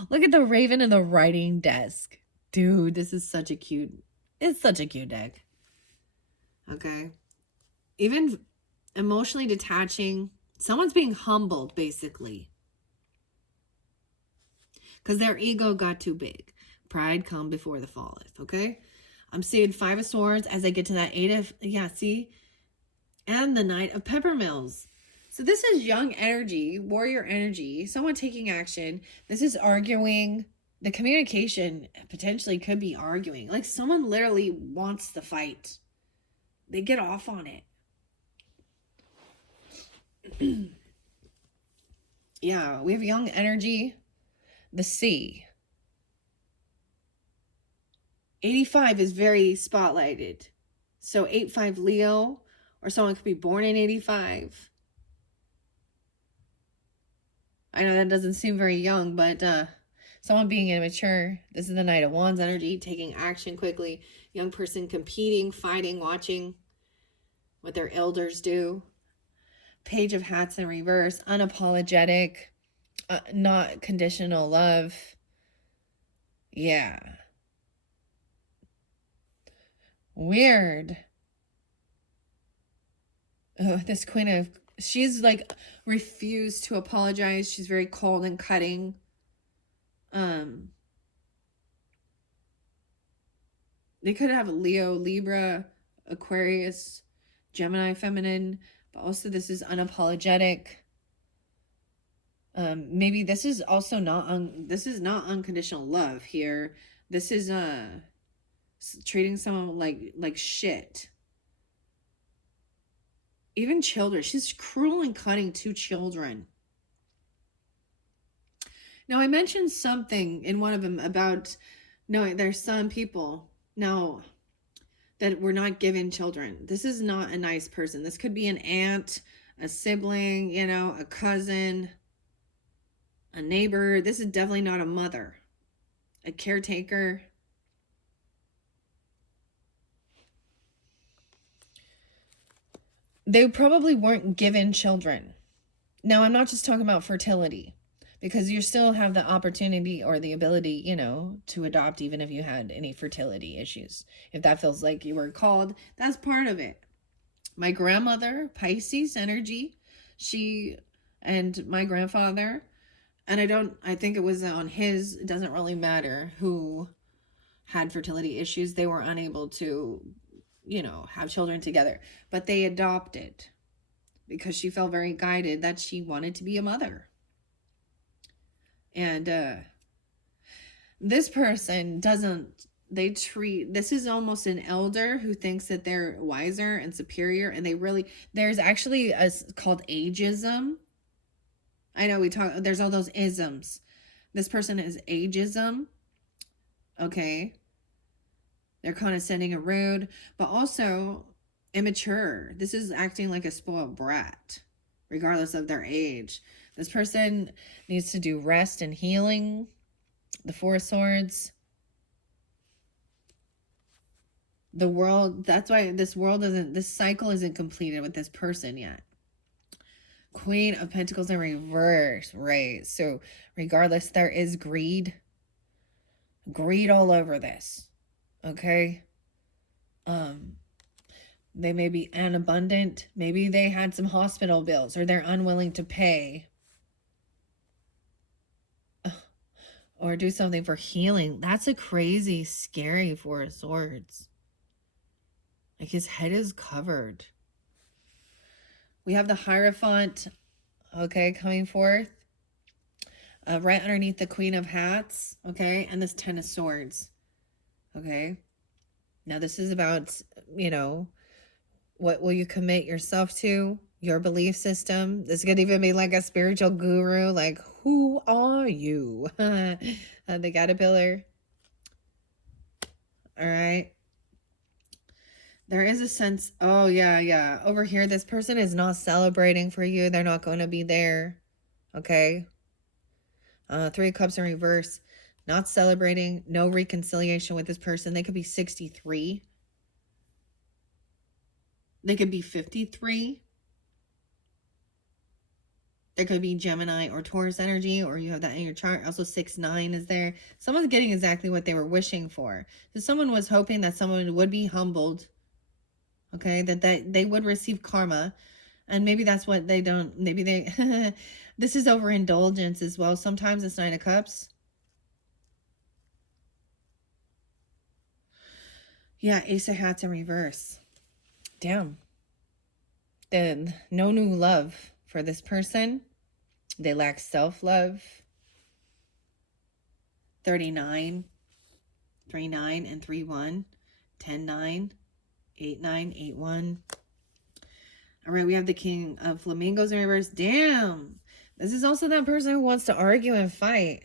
Look at the Raven and the writing desk. Dude, this is such a cute, it's such a cute deck. Okay. Even emotionally detaching. Someone's being humbled, basically. Because their ego got too big. Pride come before the falleth, okay? I'm seeing Five of Swords as I get to that Eight of, yeah, see? And the Knight of Peppermills. So this is young energy, warrior energy, someone taking action. This is arguing. The communication potentially could be arguing. Like someone literally wants the fight. They get off on it. Yeah, we have young energy. The Sea. 85 is very spotlighted. So 8-5 Leo, or someone could be born in 85. I know that doesn't seem very young, but someone being immature. This is the Knight of Wands energy, taking action quickly. Young person competing, fighting, watching what their elders do. Page of Hats in reverse, unapologetic, not conditional love. Yeah. Weird. Oh, this Queen of, she's like refused to apologize. She's very cold and cutting. They could have Leo, Libra, Aquarius, Gemini, feminine, but also this is unapologetic. Maybe this is also not this is not unconditional love here. This is treating someone like shit. Even children. She's cruel and cunning to children. Now, I mentioned something in one of them about knowing there's some people now that were not given children. This is not a nice person. This could be an aunt, a sibling, a cousin, a neighbor. This is definitely not a mother, a caretaker. They probably weren't given children. Now, I'm not just talking about fertility, because you still have the opportunity or the ability, to adopt even if you had any fertility issues. If that feels like you were called, that's part of it. My grandmother, Pisces energy, she and my grandfather, and I think it was on his, it doesn't really matter who had fertility issues. They were unable to, have children together, but they adopted because she felt very guided that she wanted to be a mother. And this person this is almost an elder who thinks that they're wiser and superior, and there's actually called ageism. I know there's all those isms. This person is ageism. Okay. They're condescending and rude, but also immature. This is acting like a spoiled brat, regardless of their age. This person needs to do rest and healing. The Four of Swords. The world, that's why this cycle isn't completed with this person yet. Queen of Pentacles in reverse, right? So regardless, there is greed all over this. Okay. They may be unabundant. Maybe they had some hospital bills, or they're unwilling to pay or do something for healing. That's a crazy, scary Four of Swords. Like, his head is covered. We have the Hierophant, okay, coming forth. Right underneath the Queen of Hats, okay, and this Ten of Swords, okay. Now, this is about, what will you commit yourself to? Your belief system. This could even be like a spiritual guru, like, who are you? The caterpillar. All right. There is a sense, oh, yeah. Over here, this person is not celebrating for you. They're not going to be there. Okay. Three of Cups in reverse. Not celebrating. No reconciliation with this person. They could be 63. They could be 53. There could be Gemini or Taurus energy, or you have that in your chart. Also, 6-9 is there. Someone's getting exactly what they were wishing for. So someone was hoping that someone would be humbled. Okay, that they would receive karma. And maybe that's what they don't. Maybe they... This is overindulgence as well. Sometimes it's 9 of Cups. Yeah, Ace of Hats in reverse. Damn. No new love for this person. They lack self-love. 39, 3-9, and 3-1. 10-9, 8-9, 8-1. All right, we have the King of Flamingos in reverse. Damn. This is also that person who wants to argue and fight.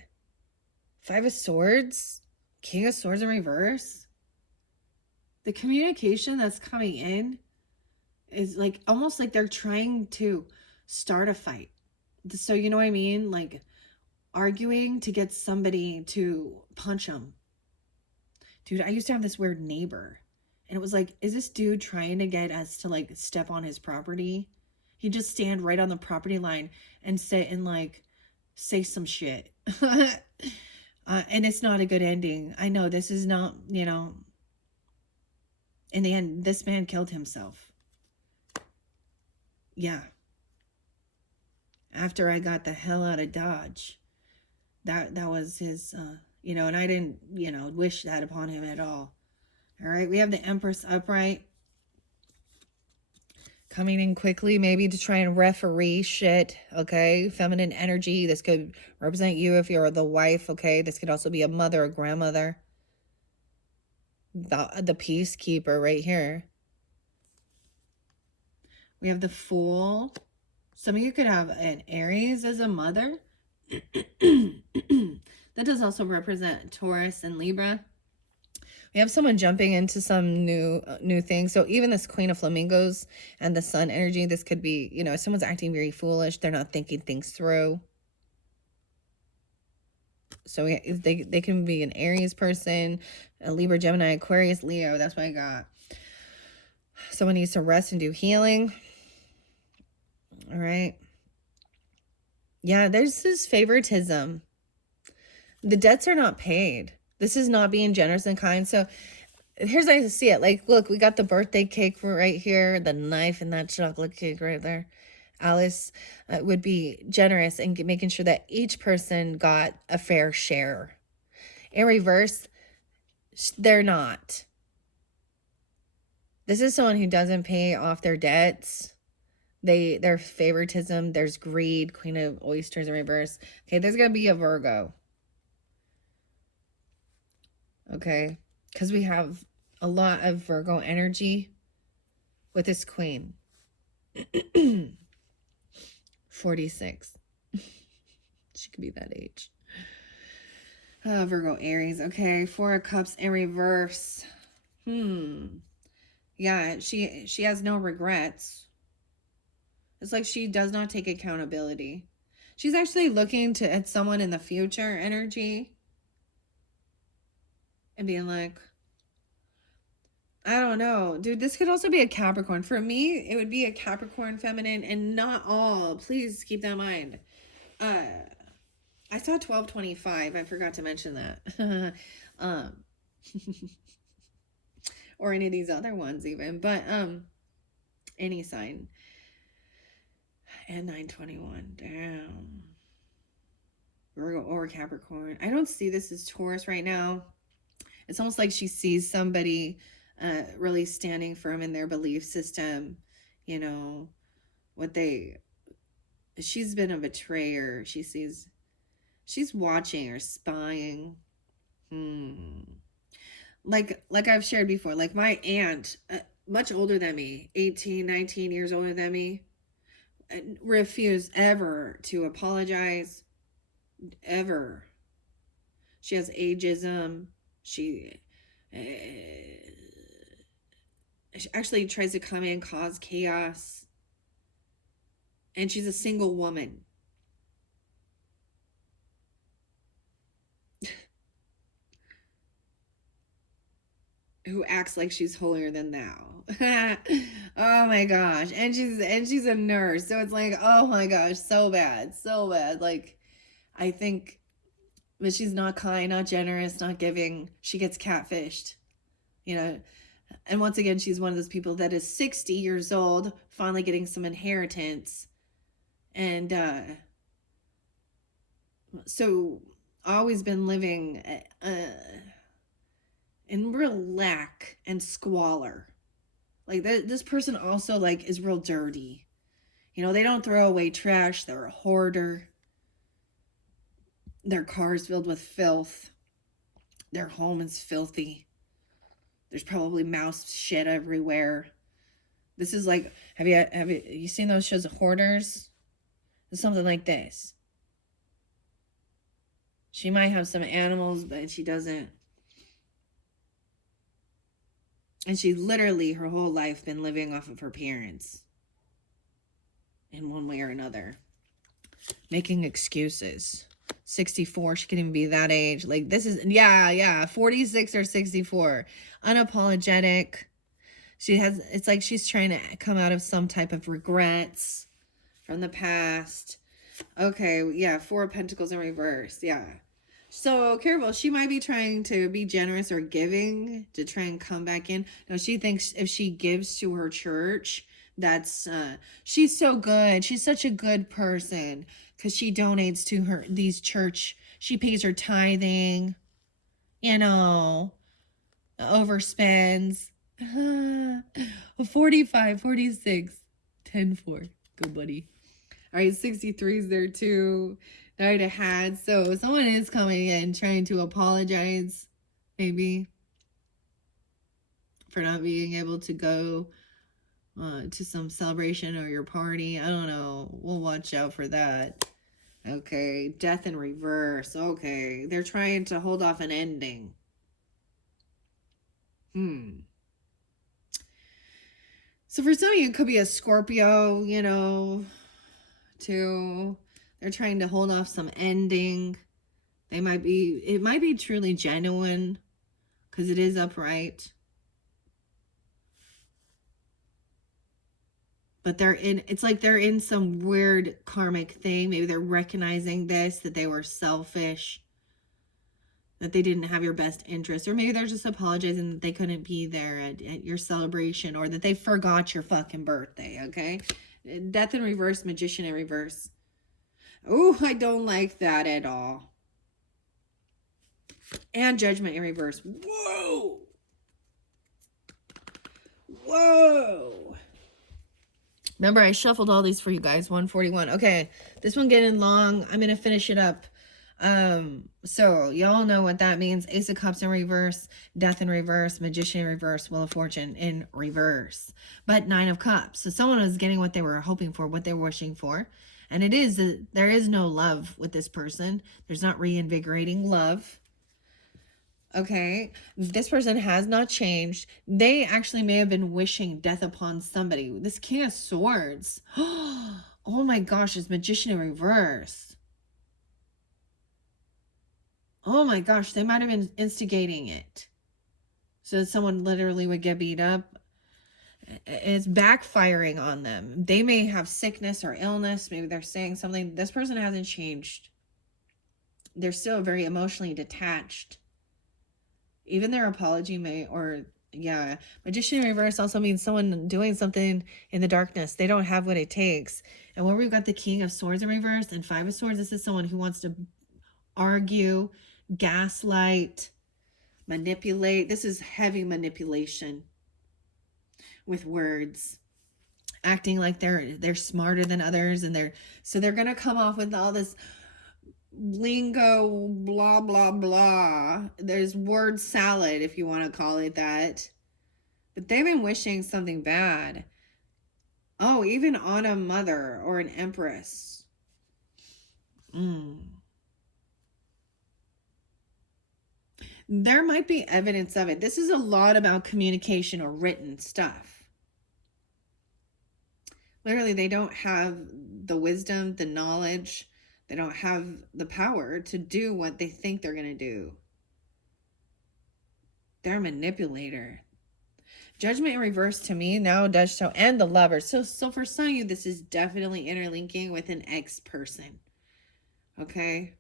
5 of Swords. King of Swords in reverse. The communication that's coming in is like almost like they're trying to start a fight. So you know what I mean? Like arguing to get somebody to punch them. Dude, I used to have this weird neighbor. And it was like, is this dude trying to get us to like step on his property? He'd just stand right on the property line and sit and like say some shit. And it's not a good ending. I know this is not, in the end, this man killed himself. Yeah. After I got the hell out of Dodge. That was his, and I didn't, wish that upon him at all. All right, we have the Empress upright. Coming in quickly, maybe to try and referee shit, okay? Feminine energy. This could represent you if you're the wife, okay? This could also be a mother or grandmother. the peacekeeper right here. We have the Fool. Some of you could have an Aries as a mother. That does also represent Taurus and Libra. We have someone jumping into some new thing. So even this Queen of Flamingos and the Sun energy, this could be, you know, someone's acting very foolish. They're not thinking things through. So they can be an Aries person, a Libra, Gemini, Aquarius, Leo. That's what I got. Someone needs to rest and do healing. All right. Yeah, there's this favoritism. The debts are not paid. This is not being generous and kind. So here's how I see it. Like, look, we got the birthday cake right here, the knife and that chocolate cake right there. Alice would be generous and making sure that each person got a fair share. In reverse, they're not. This is someone who doesn't pay off their debts. Their favoritism, there's greed, Queen of Oysters in reverse. Okay, there's going to be a Virgo. Okay, because we have a lot of Virgo energy with this Queen. 46. She could be that age. Virgo, Aries. Okay, Four of Cups in reverse. Yeah, she has no regrets. It's like she does not take accountability. She's actually looking at someone in the future energy and being like, I don't know. Dude, this could also be a Capricorn. For me, it would be a Capricorn feminine, and not all. Please keep that in mind. I saw 1225. I forgot to mention that. Or any of these other ones even. But any sign. And 921. Damn. Virgo or Capricorn. I don't see this as Taurus right now. It's almost like she sees somebody really standing firm in their belief system. You know, she's been a betrayer. She's watching or spying. Like I've shared before, like my aunt, much older than me, 18, 19 years older than me, refused ever to apologize, ever. She has ageism. She actually tries to come in, cause chaos. And she's a single woman. Who acts like she's holier than thou. Oh my gosh. And she's a nurse. So it's like, oh my gosh, so bad. So bad. Like, I think, but she's not kind, not generous, not giving. She gets catfished. You know, and once again, she's one of those people that is 60 years old, finally getting some inheritance. And so always been living in real lack and squalor. Like this person also like is real dirty. You know, they don't throw away trash. They're a hoarder. Their car's filled with filth. Their home is filthy. There's probably mouse shit everywhere. This is like, have you seen those shows of Hoarders? It's something like this. She might have some animals, but she doesn't. And she literally, her whole life, been living off of her parents. In one way or another. Making excuses. 64, she could even be that age. Like, this is, yeah, 46 or 64. Unapologetic. It's like she's trying to come out of some type of regrets from the past. Okay, yeah, Four of Pentacles in reverse, yeah. So careful, she might be trying to be generous or giving to try and come back in. No, she thinks if she gives to her church, that's she's so good. She's such a good person because she donates to these church. She pays her tithing, you know, overspends. 45, 46, 10, 4. Good buddy. All right, 63 is there too. Knight of Hats. So someone is coming in trying to apologize, maybe. for not being able to go to some celebration or your party. I don't know. We'll watch out for that. Okay, death in reverse. Okay, they're trying to hold off an ending. So for some of you, it could be a Scorpio, you know, too. They're trying to hold off some ending. It might be truly genuine because it is upright. But it's like they're in some weird karmic thing. Maybe they're recognizing this, that they were selfish, that they didn't have your best interest. Or maybe they're just apologizing that they couldn't be there at your celebration, or that they forgot your fucking birthday, okay? Death in reverse, Magician in reverse. Oh, I don't like that at all. And Judgment in reverse. Whoa! Whoa! Remember, I shuffled all these for you guys. 141. Okay, this one getting long. I'm going to finish it up. So y'all know what that means. Ace of Cups in reverse, Death in reverse, Magician in reverse, Wheel of Fortune in reverse. But 9 of Cups. So someone was getting what they were hoping for, what they were wishing for. And it is, there is no love with this person. There's not reinvigorating love. Okay, this person has not changed. They actually may have been wishing death upon somebody. This King of Swords. Oh my gosh, it's Magician in reverse. Oh my gosh, they might have been instigating it. So someone literally would get beat up. It's backfiring on them. They may have sickness or illness. Maybe they're saying something. This person hasn't changed. They're still very emotionally detached. Even their apology may, or yeah, Magician in reverse also means someone doing something in the darkness. They don't have what it takes. And when we've got the King of Swords in reverse and 5 of Swords, this is someone who wants to argue, gaslight, manipulate. This is heavy manipulation with words, acting like they're smarter than others, and they're gonna come off with all this lingo, blah blah blah. There's word salad, if you want to call it that. But they've been wishing something bad. Oh, even on a mother or an empress. There might be evidence of it. This is a lot about communication or written stuff. Literally, they don't have the wisdom, the knowledge. They don't have the power to do what they think they're going to do. They're a manipulator. Judgment in reverse to me now does show, and the Lover. So for some of you, this is definitely interlinking with an ex person. Okay?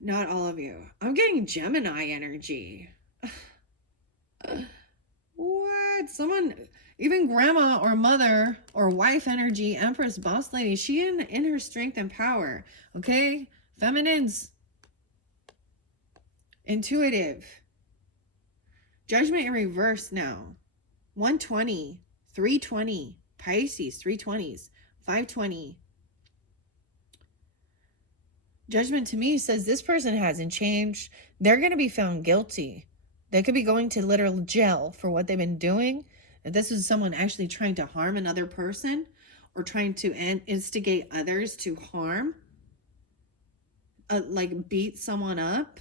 Not all of you. I'm getting Gemini energy. What? Someone, even grandma or mother or wife energy, Empress, boss lady, she in her strength and power. Okay? Feminines. Intuitive. Judgment in reverse now. 120, 320, Pisces, 320s, 520. Judgment to me says this person hasn't changed. They're going to be found guilty. They could be going to literal jail for what they've been doing. If this is someone actually trying to harm another person or trying to instigate others to harm, like beat someone up,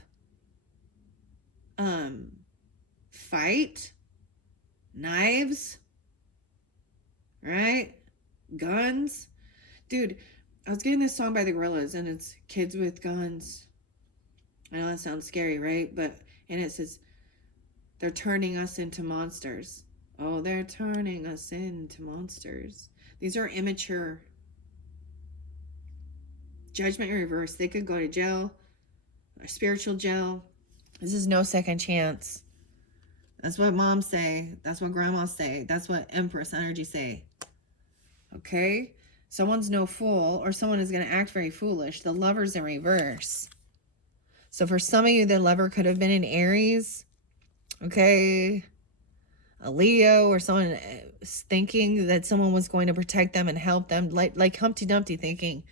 fight, knives, right? Guns. Dude, I was getting this song by the Gorillas, and it's Kids with Guns. I know that sounds scary, right? But, and it says, they're turning us into monsters. Oh, they're turning us into monsters. These are immature. Judgment in reverse. They could go to jail, or spiritual jail. This is no second chance. That's what moms say. That's what grandmas say. That's what Empress energy say. Okay? Someone's no fool, or someone is going to act very foolish. The Lover's in reverse. So for some of you, the Lover could have been an Aries. Okay? A Leo, or someone thinking that someone was going to protect them and help them. Like Humpty Dumpty thinking.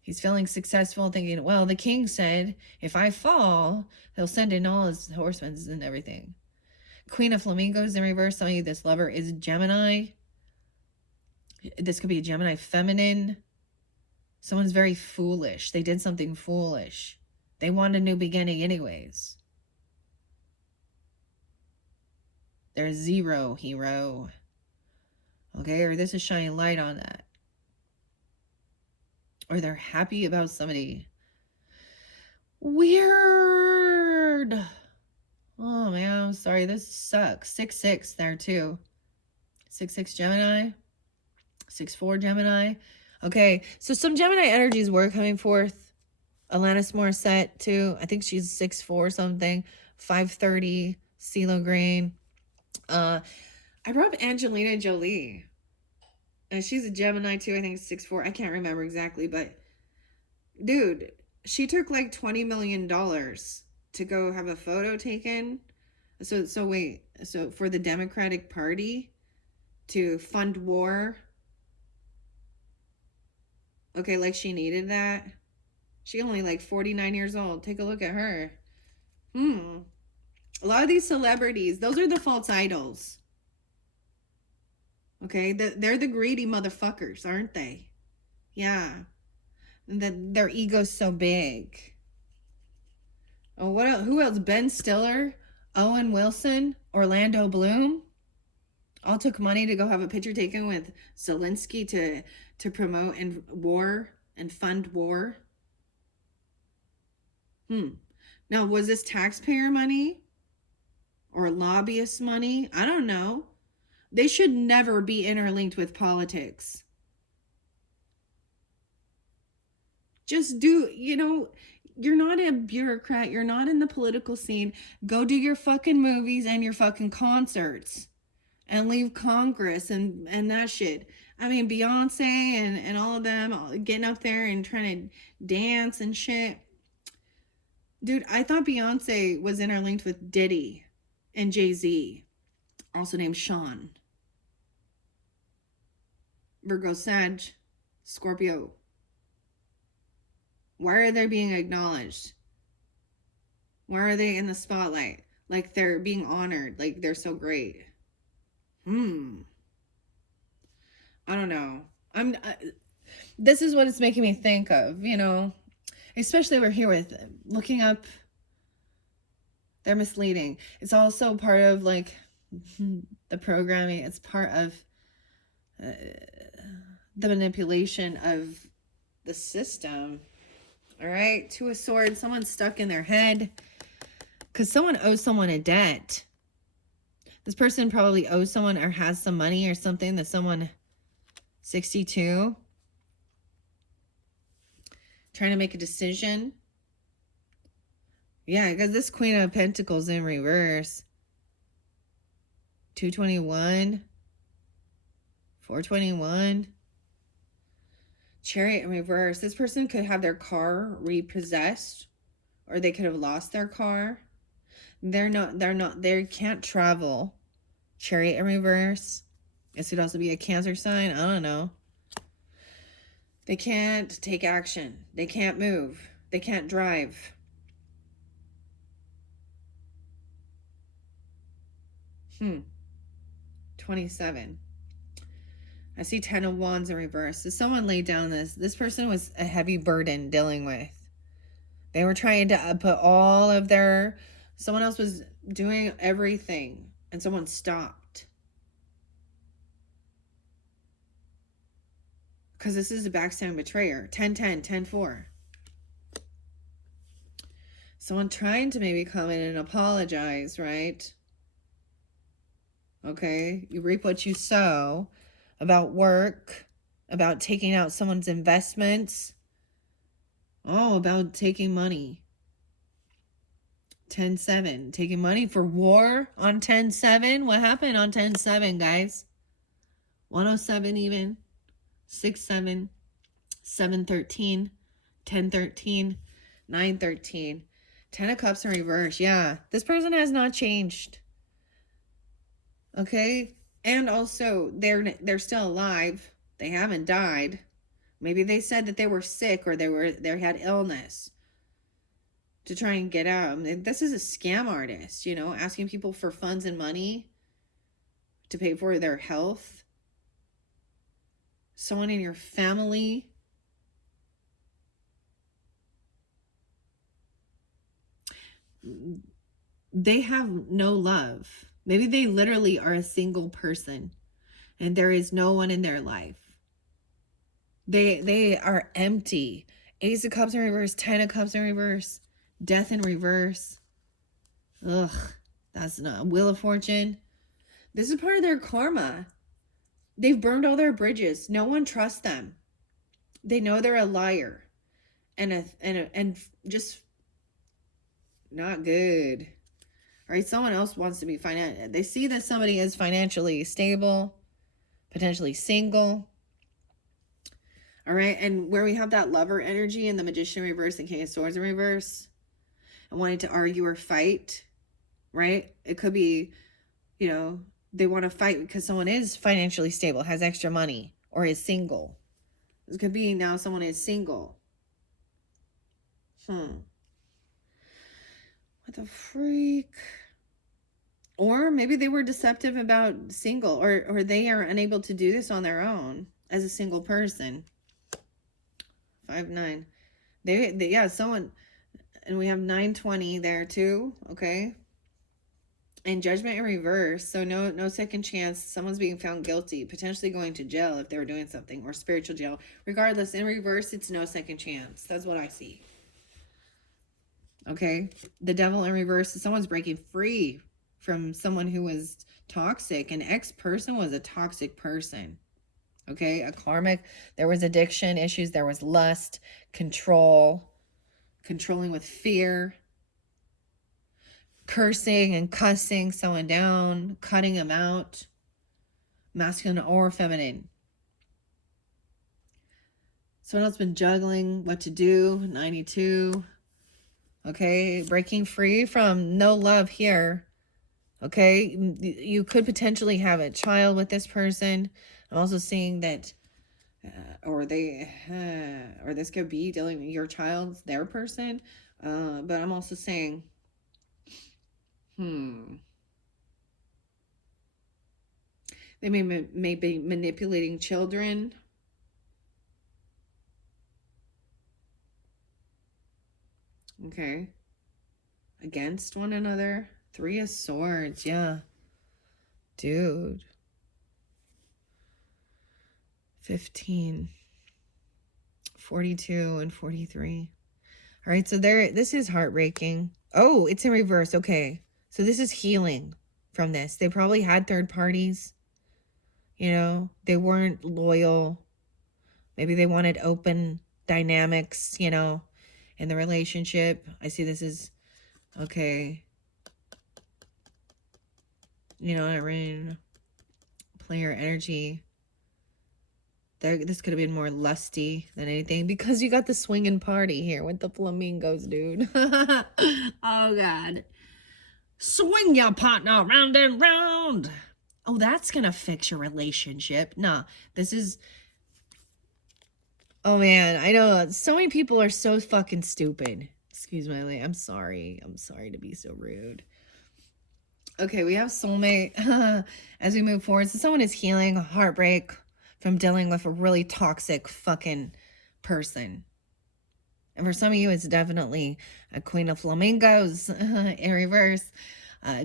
He's feeling successful, thinking, well, the king said, if I fall, he'll send in all his horsemen and everything. Queen of Flamingos in reverse. Some of you, this lover is Gemini. This could be a Gemini feminine. Someone's very foolish. They did something foolish. They want a new beginning anyways. They're zero hero. Okay, or this is shining light on that. Or they're happy about somebody. Weird. Oh man, I'm sorry. This sucks. 6-6 there too. 6-6 Gemini. 6-4 Gemini. Okay, so some Gemini energies were coming forth. Alanis Morissette too. I think she's 6-4 something. 5:30. CeeLo Green. I brought up Angelina Jolie. And she's a Gemini too. I think 6-4. I can't remember exactly, but dude, she took like $20 million to go have a photo taken. So wait. So for the Democratic Party to fund war. Okay, like she needed that. She only like 49 years old. Take a look at her. A lot of these celebrities, those are the false idols. Okay, they're the greedy motherfuckers, aren't they? Yeah. Their ego's so big. Oh, what else? Who else? Ben Stiller, Owen Wilson, Orlando Bloom. All took money to go have a picture taken with Zelensky to promote and war and fund war. Now, was this taxpayer money or lobbyist money? I don't know. They should never be interlinked with politics. Just do, you're not a bureaucrat. You're not in the political scene. Go do your fucking movies and your fucking concerts and leave Congress and that shit. I mean, Beyonce and all of them getting up there and trying to dance and shit. Dude, I thought Beyonce was interlinked with Diddy and Jay-Z, also named Sean. Virgo, Sag, Scorpio. Why are they being acknowledged? Why are they in the spotlight? Like they're being honored, like they're so great. I don't know. This is what it's making me think of, especially we're here with looking up. They're misleading. It's also part of like the programming. It's part of the manipulation of the system. All right. 2 of Swords. Someone's stuck in their head because someone owes someone a debt. This person probably owes someone or has some money or something that someone 62 trying to make a decision. Yeah, because this Queen of Pentacles in reverse. 221. 421. Chariot in reverse. This person could have their car repossessed, or they could have lost their car. They can't travel. Chariot in reverse. This could also be a Cancer sign. I don't know. They can't take action. They can't move. They can't drive. Hmm. 27. I see 10 of Wands in reverse. So someone laid down this person was a heavy burden dealing with. They were trying to put all of their, someone else was doing everything and someone stopped. Because this is a backstabbing betrayer. 10-10, 10-4. Someone trying to maybe come in and apologize, right? Okay, you reap what you sow. About work, about taking out someone's investments. Oh, about taking money. 10-7, taking money for war on 10-7. What happened on 10-7, guys? 107 even. 6-7, 7-13, 10-13, 9-13. 10 of Cups in reverse. Yeah, this person has not changed. Okay, and also they're still alive. They haven't died. Maybe they said that they were sick or they had illness. to try and get out. This is a scam artist, you know, asking people for funds and money to pay for their health. Someone in your family. They have no love. Maybe they literally are a single person and there is no one in their life. They are empty. Ace of Cups in reverse, 10 of Cups in reverse, Death in reverse. Ugh, that's not Wheel of Fortune. This is part of their karma. They've burned all their bridges. No one trusts them. They know they're a liar and just not good. All right, someone else wants to be they see that somebody is financially stable, potentially single. All right, and where we have that Lover energy and the Magician in reverse and King of Swords in reverse, and wanting to argue or fight, right? It could be, you know, they want to fight because someone is financially stable, has extra money, or is single. It could be now someone is single. What the freak? Or maybe they were deceptive about single, or they are unable to do this on their own as a single person. 5-9. They yeah, someone, and we have 9-20 there too, okay? And Judgment in reverse, so no second chance. Someone's being found guilty, potentially going to jail if they were doing something, or spiritual jail. Regardless, in reverse, it's no second chance. That's what I see. Okay? The Devil in reverse, someone's breaking free from someone who was toxic. An ex-person was a toxic person. Okay? A karmic. There was addiction issues. There was lust, control, controlling with fear, cursing and cussing someone down, cutting them out, masculine or feminine. Someone else been juggling what to do, 92. Okay, breaking free from no love here. Okay, you could potentially have a child with this person. I'm also seeing that, or this could be dealing with your child's their person. But I'm also saying, they may be manipulating children. Okay. Against one another. 3 of Swords. Yeah. Dude. 15. 42 and 43. All right. So this is heartbreaking. Oh, it's in reverse. Okay. So this is healing from this. They probably had third parties. You know, they weren't loyal. Maybe they wanted open dynamics, you know, in the relationship. I see this is, okay. You know what I mean? Player energy. This could have been more lusty than anything because you got the swinging party here with the flamingos, dude. Oh, God. Swing your partner round and round. Oh, that's going to fix your relationship. Nah, this is... Oh, man, I know. So many people are so fucking stupid. Excuse my language. I'm sorry. I'm sorry to be so rude. Okay, we have soulmate as we move forward. So someone is healing heartbreak from dealing with a really toxic fucking person. And for some of you, it's definitely a Queen of Flamingos in reverse.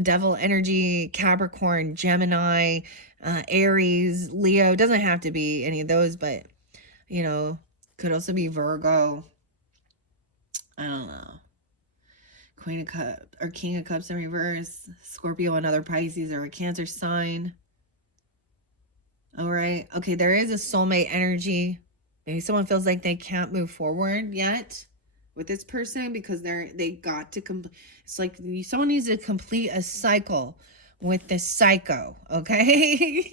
Devil energy, Capricorn, Gemini, Aries, Leo. Doesn't have to be any of those, but, you know, could also be Virgo. I don't know. Queen of Cups or King of Cups in reverse. Scorpio, another Pisces or a Cancer sign. All right. Okay, there is a soulmate energy. Maybe someone feels like they can't move forward yet with this person because they got to complete. It's like someone needs to complete a cycle with this psycho, okay?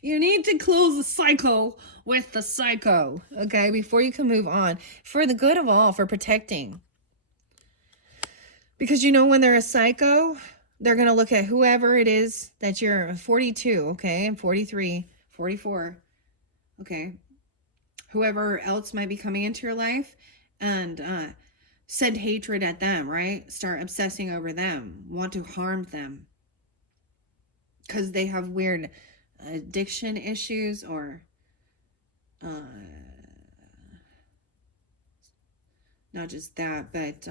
You need to close the cycle with the psycho, okay, before you can move on. For the good of all, for protecting. Because, you know, when they're a psycho, they're going to look at whoever it is that you're 42, okay, and 43, 44, okay, whoever else might be coming into your life, and send hatred at them, right? Start obsessing over them, want to harm them because they have weird addiction issues or uh, not just that, but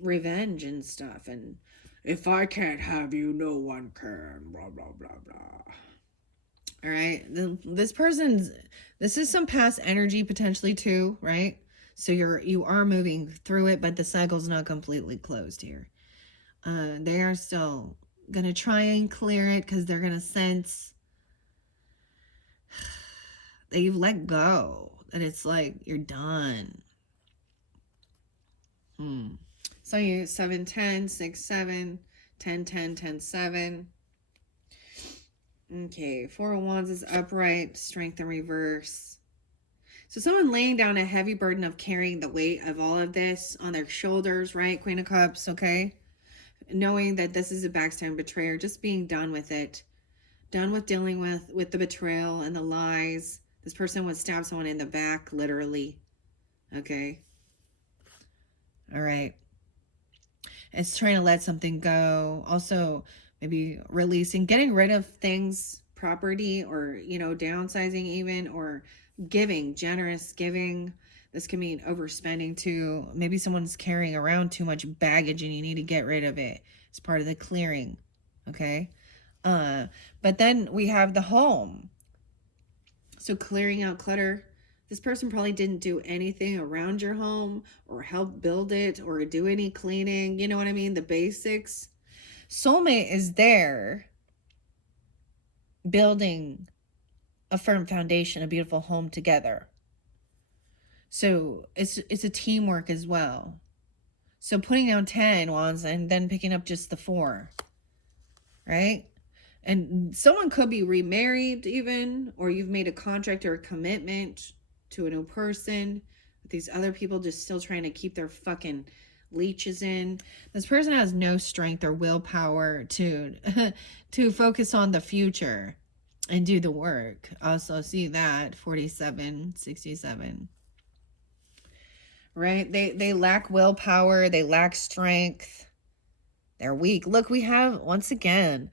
revenge and stuff. And if I can't have you, no one can, blah, blah, blah, blah. All right. This is some past energy potentially too, right? So you are moving through it, but the cycle's not completely closed here. They are still gonna try and clear it because they're gonna sense that you've let go, that it's like you're done. So you 7 10 6 7 10 10 10 7. Okay, 4 of Wands is upright, Strength in reverse. So someone laying down a heavy burden of carrying the weight of all of this on their shoulders, right? Queen of Cups, okay? Knowing that this is a backstabbing betrayer, just being done with it. Done with dealing with the betrayal and the lies. This person would stab someone in the back, literally. Okay? All right. It's trying to let something go. Also, maybe releasing, getting rid of things, property, or, downsizing even, or giving, generous giving. This can mean overspending too. Maybe someone's carrying around too much baggage and you need to get rid of it. It's part of the clearing. Okay? But then we have the home. So clearing out clutter. This person probably didn't do anything around your home or help build it or do any cleaning. You know what I mean? The basics. Soulmate is there building a firm foundation, a beautiful home together. So it's a teamwork as well. So putting down 10 wands and then picking up just the 4. Right? And someone could be remarried even, or you've made a contract or a commitment to a new person. But these other people just still trying to keep their fucking leeches in. This person has no strength or willpower to to focus on the future and do the work. Also see that 47, 67. Right? They lack willpower, they lack strength. They're weak. Look, we have once again,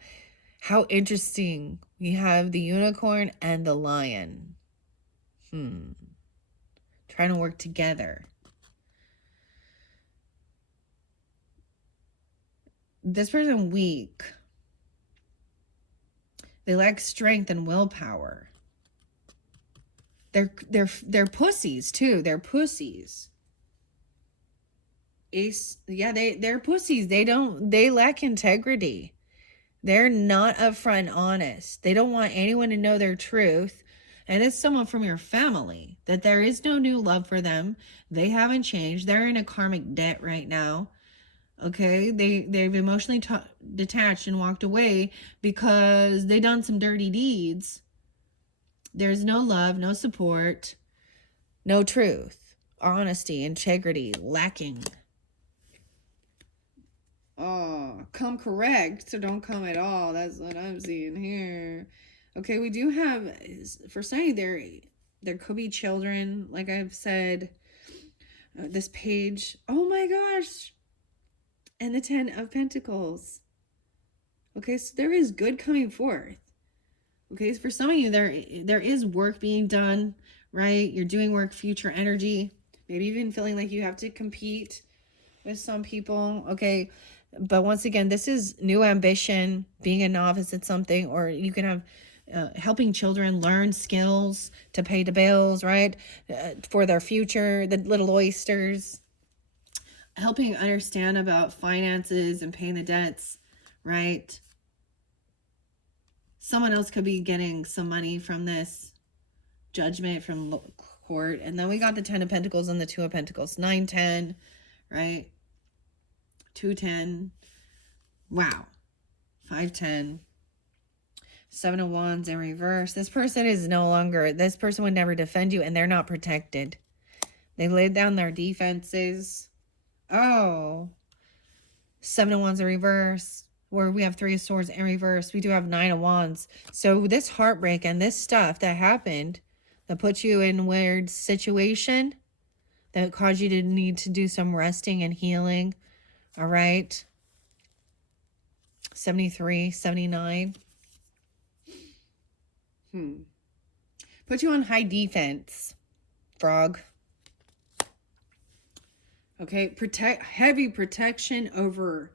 how interesting. We have the unicorn and the lion. Trying to work together. This person weak. They lack strength and willpower. They're pussies too. They're pussies. Ace, yeah, they're pussies. They lack integrity. They're not upfront and honest. They don't want anyone to know their truth. And it's someone from your family that there is no new love for them. They haven't changed. They're in a karmic debt right now. Okay, they've emotionally detached and walked away because they done some dirty deeds. There's no love, no support, no truth, honesty, integrity, lacking. Oh, come correct, so don't come at all. That's what I'm seeing here. Okay, we do have, for saying there could be children, like I've said. This page, oh my gosh, and the 10 of Pentacles. Okay, so there is good coming forth. Okay, so for some of you, there is work being done, right? You're doing work, future energy, maybe even feeling like you have to compete with some people. Okay, but once again, this is new ambition, being a novice at something, or you can have helping children learn skills to pay the bills, right? For their future, the little oysters. Helping understand about finances and paying the debts, right? Someone else could be getting some money from this judgment from court. And then we got the 10 of Pentacles and the 2 of Pentacles. 9, 10, right? 2, 10. Wow. 5, 10. 7 of Wands in reverse. This person would never defend you, and they're not protected. They laid down their defenses. Oh. 7 of Wands in reverse, where we have 3 of Swords in reverse. We do have 9 of Wands. So this heartbreak and this stuff that happened that put you in a weird situation, that cause you to need to do some resting and healing. All right. 73, 79. Put you on high defense, frog. Okay, heavy protection over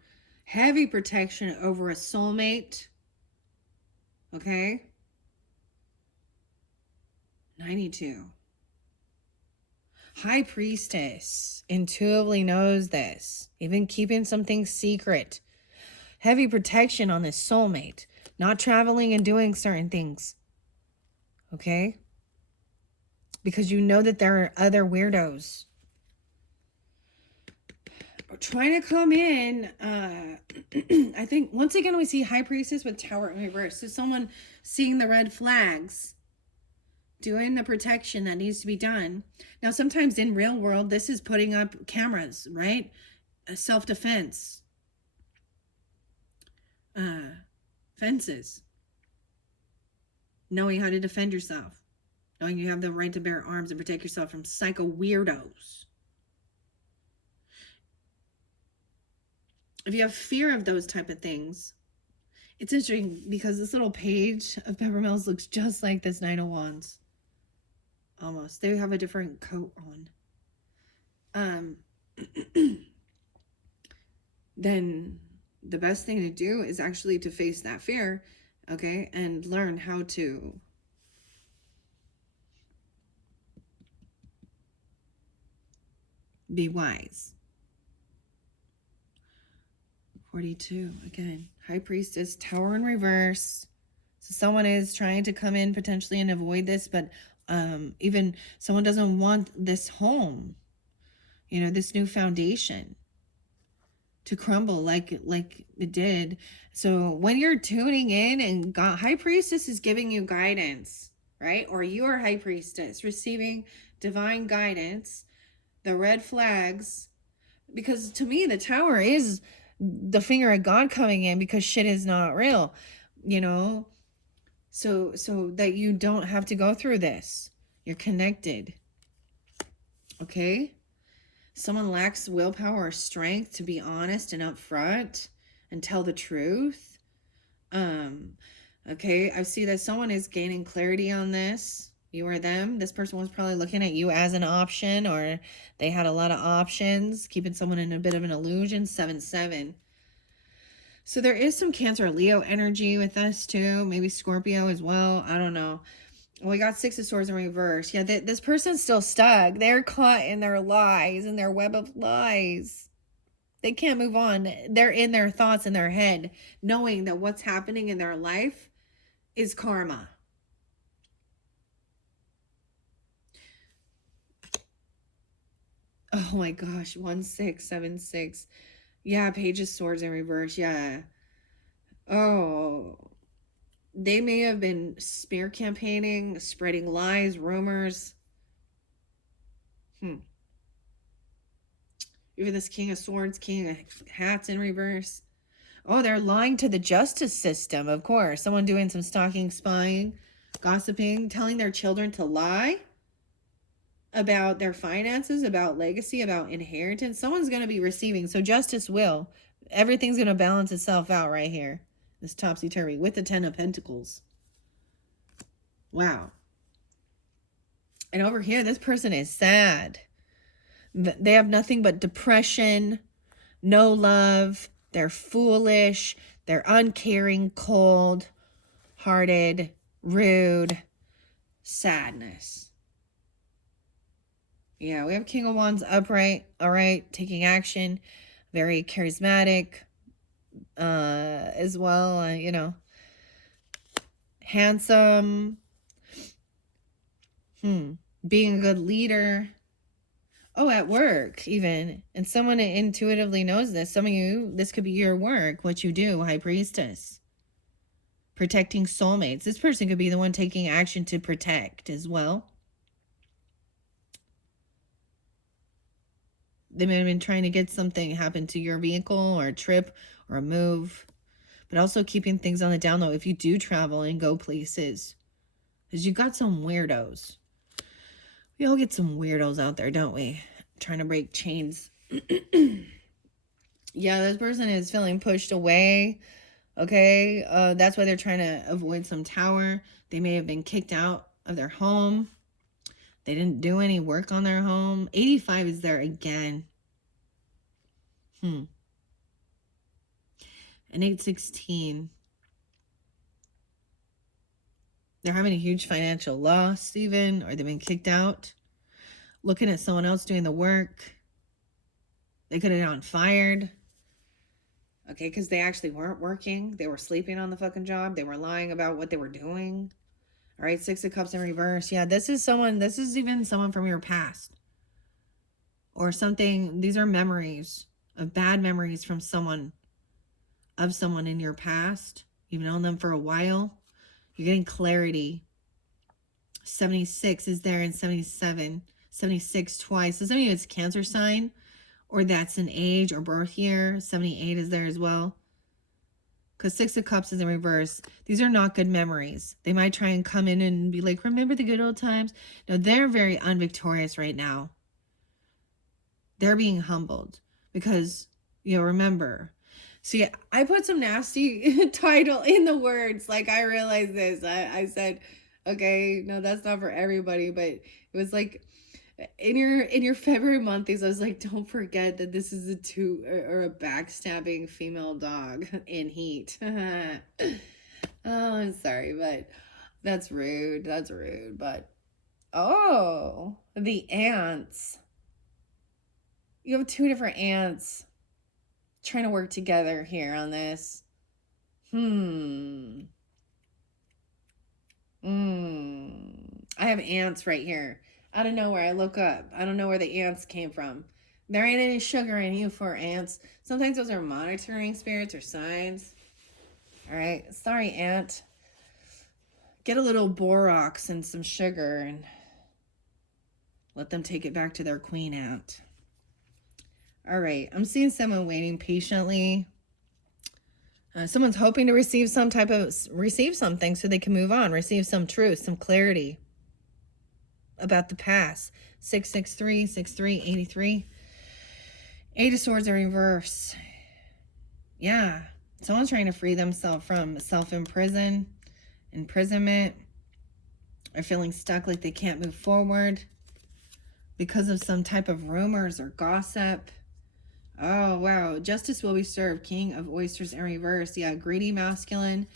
a soulmate. Okay. 92. High priestess intuitively knows this, even keeping something secret. Heavy protection on this soulmate, not traveling and doing certain things. Okay? Because you know that there are other weirdos trying to come in. I think once again we see high priestess with tower in reverse. So someone seeing the red flags, doing the protection that needs to be done. Now sometimes in real world this is putting up cameras, right? Self-defense, fences, knowing how to defend yourself, knowing you have the right to bear arms and protect yourself from psycho weirdos. If you have fear of those type of things, it's interesting because this little page of Peppermills looks just like this Nine of Wands. Almost. They have a different coat on. Then the best thing to do is actually to face that fear, okay, and learn how to be wise. 42, again, high priestess, tower in reverse. So someone is trying to come in potentially and avoid this, but even someone doesn't want this home, you know, this new foundation to crumble like it did. So when you're tuning in and high priestess is giving you guidance, right? Or you are high priestess receiving divine guidance, the red flags, because to me the tower is the finger of God coming in because shit is not real, you know, so that you don't have to go through this. You're connected. Okay. Someone lacks willpower or strength to be honest and upfront and tell the truth. Okay, I see that someone is gaining clarity on this. You or them. This person was probably looking at you as an option, or they had a lot of options, keeping someone in a bit of an illusion. 7-7. So there is some Cancer or Leo energy with us too. Maybe Scorpio as well. I don't know. We got 6 of Swords in reverse. Yeah, this person's still stuck. They're caught in their lies, in their web of lies. They can't move on. They're in their thoughts in their head, knowing that what's happening in their life is karma. Oh my gosh, 1676. Yeah, Page of Swords in reverse. Yeah. Oh, they may have been smear campaigning, spreading lies, rumors. Even this King of Swords, King of Hats in reverse. Oh, they're lying to the justice system, of course. Someone doing some stalking, spying, gossiping, telling their children to lie about their finances, about legacy, about inheritance. Someone's going to be receiving. So justice will. Everything's going to balance itself out right here. This topsy-turvy with the 10 of Pentacles. Wow. And over here, this person is sad. They have nothing but depression, no love. They're foolish. They're uncaring, cold-hearted, rude, sadness. Yeah, we have King of Wands upright, all right, taking action, very charismatic as well, you know, handsome, being a good leader. Oh, at work even. And someone intuitively knows this. Some of you, this could be your work, what you do, High Priestess. Protecting soulmates. This person could be the one taking action to protect as well. They may have been trying to get something happen to your vehicle or a trip or a move. But also keeping things on the down low if you do travel and go places. Because you got some weirdos. We all get some weirdos out there, don't we? trying to break chains. Yeah, this person is feeling pushed away. Okay, that's why they're trying to avoid some tower. They may have been kicked out of their home. They didn't do any work on their home. 85 is there again. And 816. They're having a huge financial loss even, or they've been kicked out. Looking at someone else doing the work. They could have gotten fired. Okay, because they actually weren't working. They were sleeping on the fucking job. They were lying about what they were doing. All right, 6 of Cups in reverse. Yeah, this is even someone from your past. Or something. These are memories of bad memories from someone, of someone in your past. You've known them for a while. You're getting clarity. 76 is there in 77. 76 twice. So maybe it's Cancer sign, or that's an age or birth year. 78 is there as well. Because 6 of Cups is in reverse. These are not good memories. They might try and come in and be like, remember the good old times? No, they're very unvictorious right now. They're being humbled because, remember. See, I put some nasty title in the words. Like, I realized this. I said, okay, no, that's not for everybody. But it was like, in your February monthlies, I was like, don't forget that this is a backstabbing female dog in heat. Oh, I'm sorry, but that's rude. That's rude. But oh, the ants. You have 2 different ants trying to work together here on this. I have ants right here. Out of nowhere, I look up. I don't know where the ants came from. There ain't any sugar in you for ants. Sometimes those are monitoring spirits or signs. All right. Sorry, ant. Get a little borax and some sugar and let them take it back to their queen ant. All right. I'm seeing someone waiting patiently. Someone's hoping to receive something so they can move on, receive some truth, some clarity about the past. 663, 63, 83. 8 of Swords in reverse. Yeah. Someone's trying to free themselves from imprisonment, or feeling stuck like they can't move forward because of some type of rumors or gossip. Oh, wow. Justice will be served. King of Oysters in reverse. Yeah, greedy masculine.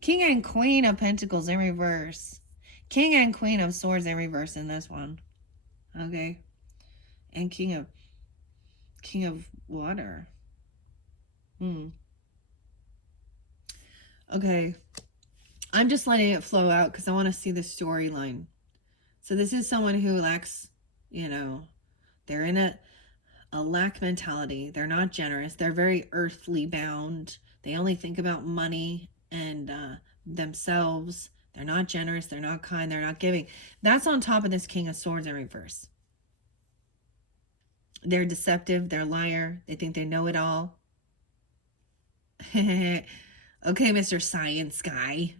King and Queen of Pentacles in reverse. King and Queen of Swords in reverse in this one. Okay. And King of Water. Okay. I'm just letting it flow out because I want to see the storyline. So this is someone who lacks, they're in a lack mentality. They're not generous. They're very earthly bound. They only think about money and themselves. They're not generous. They're not kind. They're not giving. That's on top of this King of Swords in reverse. They're deceptive. They're liar. They think they know it all. Okay, Mr. Science Guy.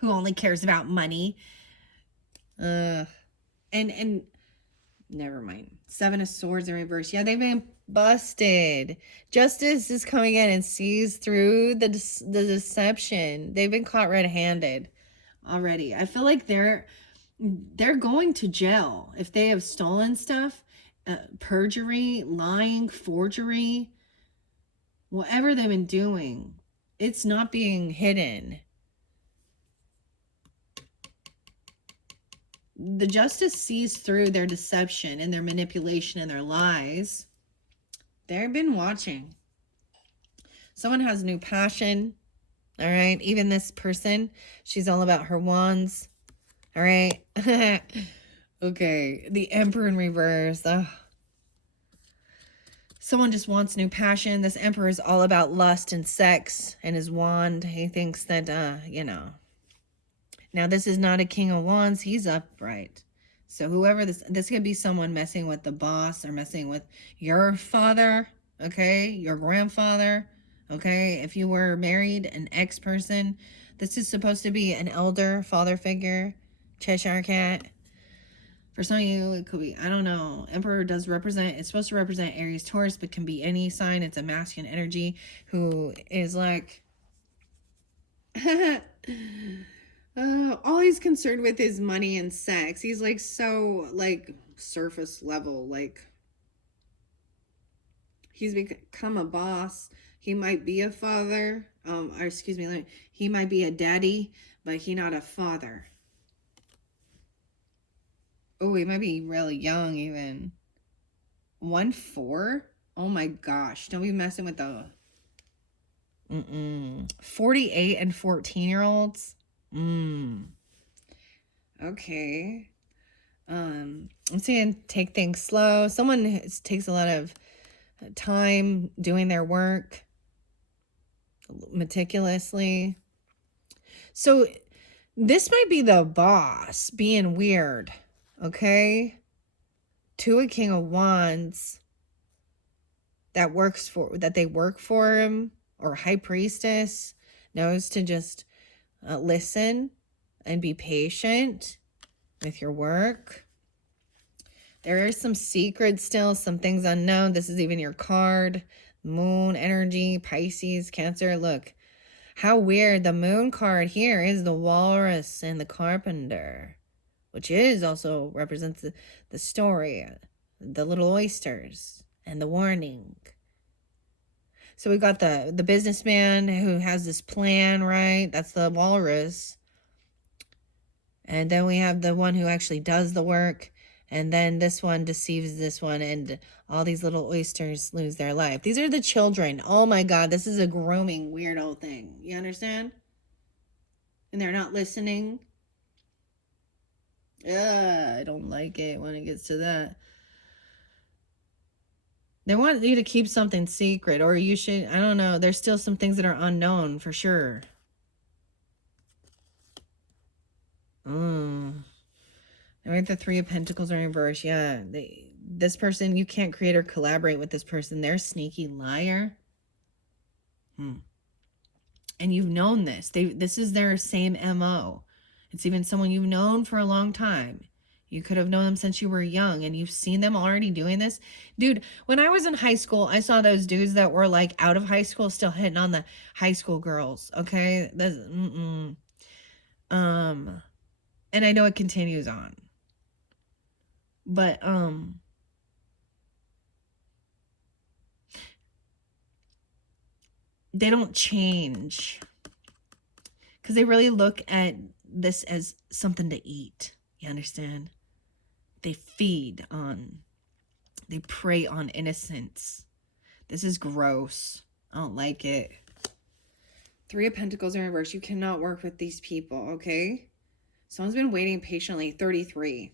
Who only cares about money. And never mind. 7 of Swords in reverse. Yeah, they've been busted. Justice is coming in and sees through the deception. They've been caught red-handed already. I feel like they're going to jail if they have stolen stuff, perjury, lying, forgery, whatever they've been doing. It's not being hidden. The justice sees through their deception and their manipulation and their lies. They've been watching. Someone has new passion. All right. Even this person, she's all about her wands. All right. Okay. The Emperor in reverse. Ugh. Someone just wants new passion. This Emperor is all about lust and sex and his wand. He thinks that, Now, this is not a King of Wands. He's upright. So whoever this could be someone messing with the boss or messing with your father, okay? Your grandfather, okay? If you were married, an ex-person. This is supposed to be an elder, father figure, Cheshire Cat. For some of you, it could be, I don't know. Emperor does represent, it's supposed to represent Aries, Taurus, but can be any sign. It's a masculine energy who is like, all he's concerned with is money and sex. He's like so like surface level. Like he's become a boss. He might be a father. Or excuse me, he might be a daddy, but he not a father. Oh, he might be really young even. 1-4? Oh my gosh. Don't be messing with the 48 and 14-year-olds. Okay. I'm saying take things slow. Someone takes a lot of time doing their work meticulously. So this might be the boss being weird. Okay. 2 of King of Wands that they work for him, or High Priestess knows to just listen and be patient with your work. There are some secrets still, some things unknown. This is even your card. Moon energy, Pisces, Cancer. Look, how weird. The moon card here is the walrus and the carpenter, which is also represents the story, the little oysters, and the warning. So we got the businessman who has this plan, right? That's the walrus. And then we have the one who actually does the work. And then this one deceives this one, and all these little oysters lose their life. These are the children. Oh my God, this is a grooming weirdo thing. You understand? And they're not listening. I don't like it when it gets to that. They want you to keep something secret, or you should, I don't know. There's still some things that are unknown for sure. Right, the 3 of Pentacles are in reverse. Yeah, this person, you can't create or collaborate with this person. They're a sneaky liar. And you've known this. This is their same MO. It's even someone you've known for a long time. You could have known them since you were young, and you've seen them already doing this. Dude, when I was in high school, I saw those dudes that were like out of high school still hitting on the high school girls. Okay? And I know it continues on. But they don't change, because they really look at this as something to eat. You understand? They prey on innocence. This is gross. I don't like it. 3 of Pentacles in reverse. You cannot work with these people, okay? Someone's been waiting patiently. 33.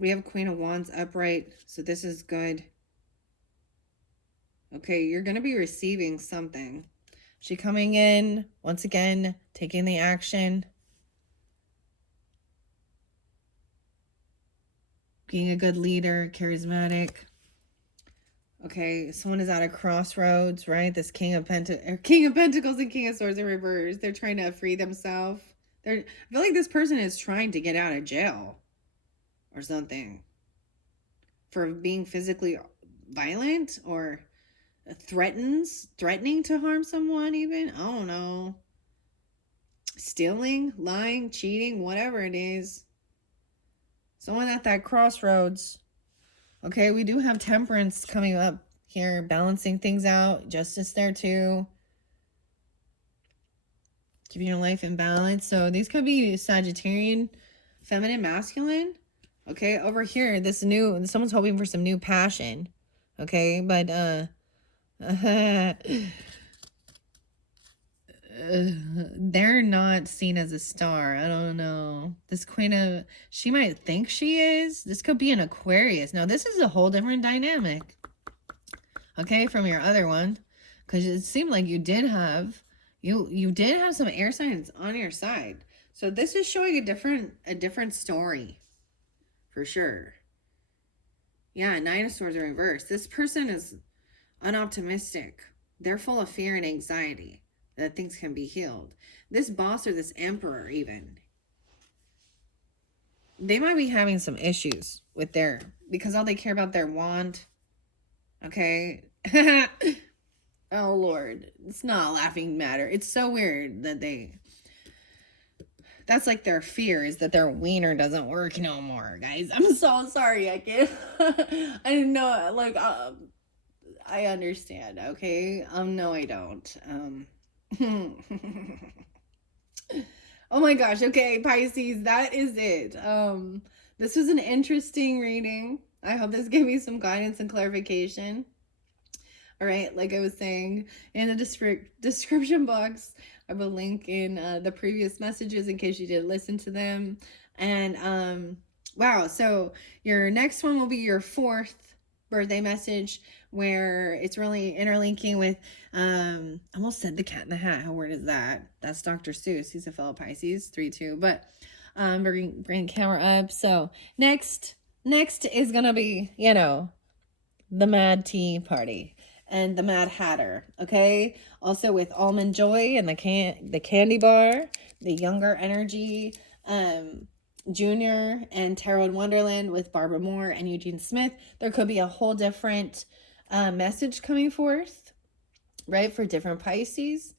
We have Queen of Wands upright, so this is good. Okay, you're going to be receiving something. She coming in, once again, taking the action. Being a good leader, charismatic. Okay, someone is at a crossroads, right? This King of Pentacles and King of Swords in reverse. They're trying to free themselves. I feel like this person is trying to get out of jail or something for being physically violent, or threatening to harm someone even. I don't know. Stealing, lying, cheating, whatever it is. Someone at that crossroads. Okay, we do have Temperance coming up here, balancing things out. Justice there too. Keeping your life in balance. So these could be Sagittarian, feminine, masculine. Okay, over here, someone's hoping for some new passion. Okay, but they're not seen as a star. I don't know. This she might think she is. This could be an Aquarius. Now, this is a whole different dynamic. Okay, from your other one. Because it seemed like you did have some air signs on your side. So this is showing a different story. For sure. Yeah, 9 of Swords in reverse. This person is unoptimistic. They're full of fear and anxiety that things can be healed. This boss, or this emperor even, they might be having some issues with their, because all they care about their wand. Okay. Oh Lord, it's not a laughing matter. It's so weird that that's like their fear, is that their wiener doesn't work no more, guys. I'm so sorry. I can't. I didn't know. Like, I understand. Okay. No, I don't. Oh my gosh. Okay, Pisces, that is it. This was an interesting reading. I hope this gave you some guidance and clarification. All right, like I was saying in the description box, I have a link in the previous messages in case you didn't listen to them. And wow, so your next one will be your 4th birthday message, where it's really interlinking with I almost said the Cat in the Hat. How weird is that? That's Dr. Seuss. He's a fellow Pisces, 3-2. But bring camera up. So next is gonna be, you know, the Mad Tea Party and the Mad Hatter, okay? Also with Almond Joy and the candy bar, the Younger Energy, Junior, and Tarot Wonderland with Barbara Moore and Eugene Smith. There could be a whole different message coming forth, right, for different Pisces.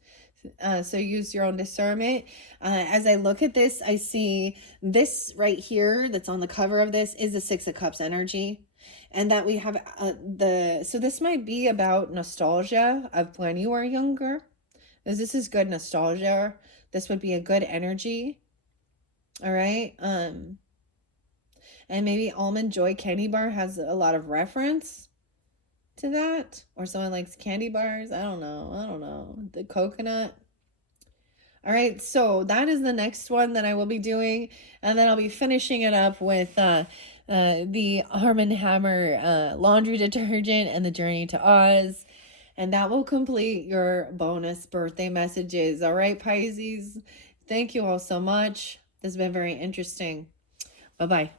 So use your own discernment. As I look at this, I see this right here that's on the cover of this is the 6 of Cups energy. And that we have so this might be about nostalgia of when you were younger. As this is good nostalgia. This would be a good energy. All right. And maybe Almond Joy Candy Bar has a lot of reference to that. Or someone likes candy bars. I don't know. The coconut. All right, so that is the next one that I will be doing, and then I'll be finishing it up with the Arm & Hammer laundry detergent and the Journey to Oz, and that will complete your bonus birthday messages. All right, Pisces, thank you all so much. This has been very interesting. Bye-bye.